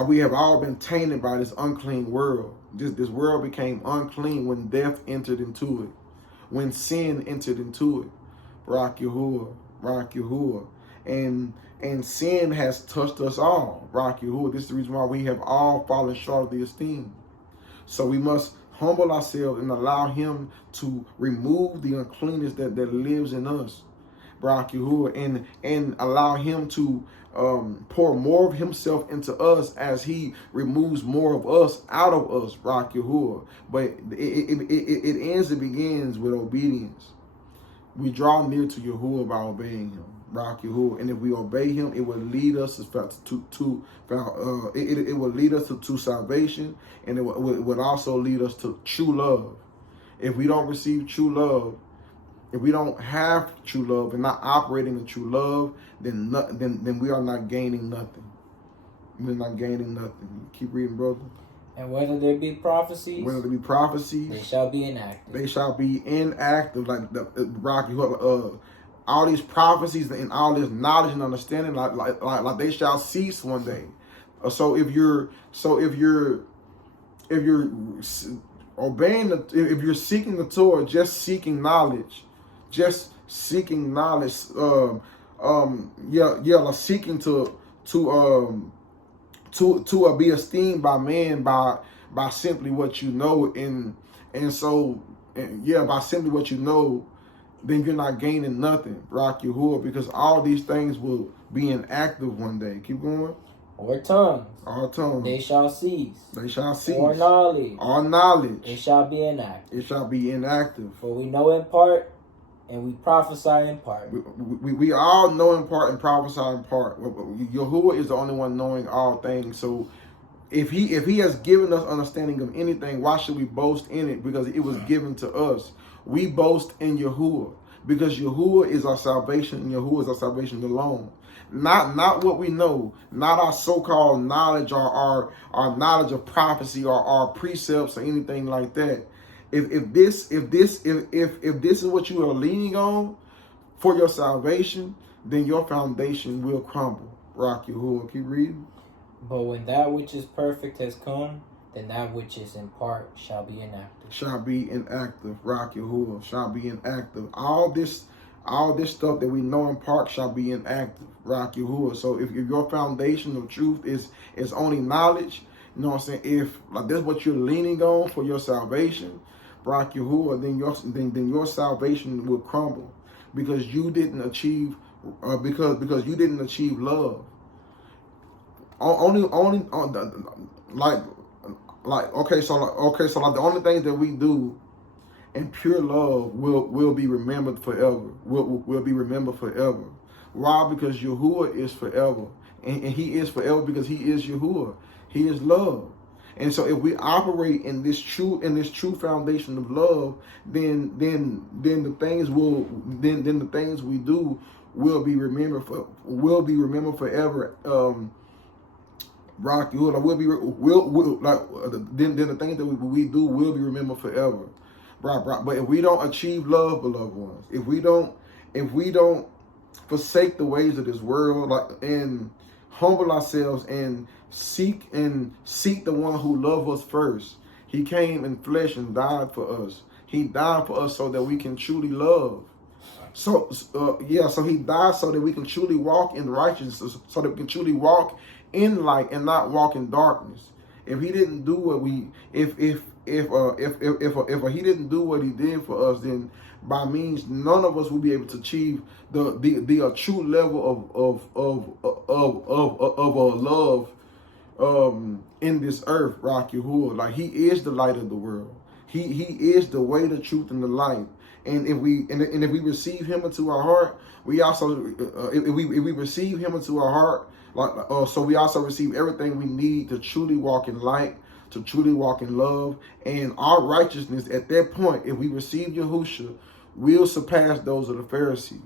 we have all been tainted by this unclean world. This world became unclean when death entered into it, when sin entered into it. Barak Yahuwah. And sin has touched us all. Barak Yahuwah. This is the reason why we have all fallen short of the esteem. So we must humble ourselves and allow him to remove the uncleanness that lives in us, Barak Yahuwah, and allow him to pour more of himself into us as he removes more of us out of us, Barak Yahuwah. But it ends and begins with obedience. We draw near to Yahuwah by obeying him, Barak Yahuwah, and if we obey him, it will lead us it will lead us to salvation, and it would also lead us to true love. If we don't receive true love, if we don't have true love and not operating in true love, then we are not gaining nothing. We're not gaining nothing. Keep reading, brother. And whether there be prophecies, they shall be inactive. They shall be inactive, like the Rocky. All these prophecies and all this knowledge and understanding, like they shall cease one day. So if you're obeying if you're seeking the Torah, just seeking knowledge, like seeking to be esteemed by man by simply what you know, by simply what you know, then you're not gaining nothing, Barak Yahuwah, because all these things will be inactive one day. Keep going. Or tongues. All tongues. They shall cease. They shall cease. Or knowledge. All knowledge. It shall be inactive. It shall be inactive. For we know in part, and we prophesy in part. We all know in part and prophesy in part. Yahuwah is the only one knowing all things. So if he has given us understanding of anything, why should we boast in it? Because it was given to us. We boast in Yahuwah, because Yahuwah is our salvation, and Yahuwah is our salvation alone. Not what we know, not our so-called knowledge or our knowledge of prophecy or our precepts or anything like that. If this is what you are leaning on for your salvation, then your foundation will crumble. Barak Yahuwah. Keep reading. But when that which is perfect has come, then that which is in part shall be inactive. Shall be inactive. Barak Yahuwah. Shall be inactive. All this stuff that we know in part shall be inactive. Barak Yahuwah. So if your foundation of truth is only knowledge, you know what I'm saying? If like that's what you're leaning on for your salvation, Barak Yahuwah, then your salvation will crumble, because you didn't achieve because you didn't achieve love. So the only things that we do in pure love will be remembered forever. Will be remembered forever. Why? Because Yahuwah is forever, and he is forever because he is Yahuwah. He is love. And so if we operate in this true foundation of love, then the things we do will be remembered forever. Rock Yahuwah, like we'll like then the things that we do will be remembered forever. Right. But if we don't achieve love, beloved ones, if we don't forsake the ways of this world, like, and humble ourselves and seek the one who loved us first. He came in flesh and died for us. He died for us so that we can truly love. So he died so that we can truly walk in righteousness, so that we can truly walk in light and not walk in darkness. If he didn't do what if he didn't do what he did for us, then by means none of us will be able to achieve the true level of love in this earth, Rock Yahuwah. Like, he is the light of the world. He is the way, the truth, and the light. And if we receive him into our heart, we also if we receive him into our heart, so we also receive everything we need to truly walk in light, to truly walk in love, and our righteousness at that point, if we receive Yahushua, will surpass those of the Pharisees.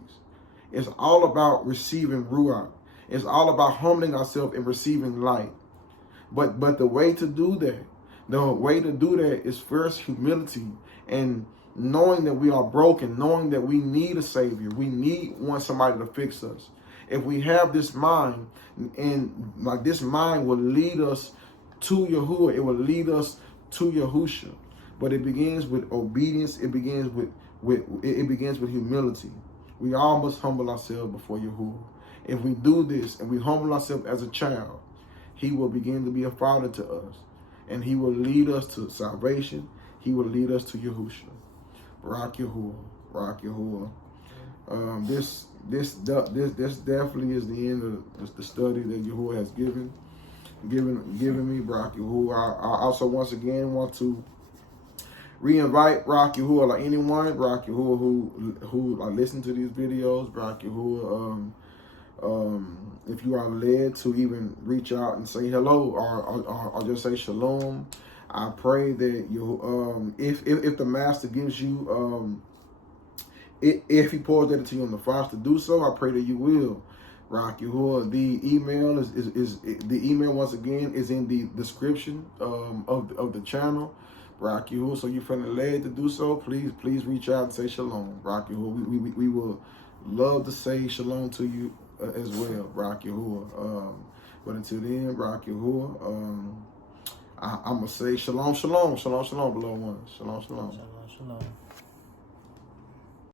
It's all about receiving Ruach. It's all about humbling ourselves and receiving light. But the way to do that, is first humility and knowing that we are broken, knowing that we need a Savior. We need somebody to fix us. If we have this mind, and like this mind will lead us to Yahuwah, it will lead us to Yahushua. But it begins with obedience. It begins with humility. We all must humble ourselves before Yahuwah. If we do this and we humble ourselves as a child, he will begin to be a father to us, and he will lead us to salvation. He will lead us to Yahushua. Rock Yahuwah. This definitely is the end of the study that Yahuwah has given me, Rock Yahuwah. I also once again want to re-invite Rock Yahuwah, like anyone, Rock Yahuwah who listen to these videos, Rock Yahuwah. If you are led to even reach out and say hello or just say shalom, I pray that you, if the Master gives you, if he pours that into you on the fast to do so, I pray that you will. Rock Yahuwah. The email is the email once again is in the description of the channel. Rock Yahuwah. So you're feeling led to do so, please reach out and say shalom. Rock Yahuwah. We will love to say shalom to you as well, Rock Yahuwah. But until then, Rock Yahuwah. I'm gonna say shalom, beloved ones. Shalom. Shalom.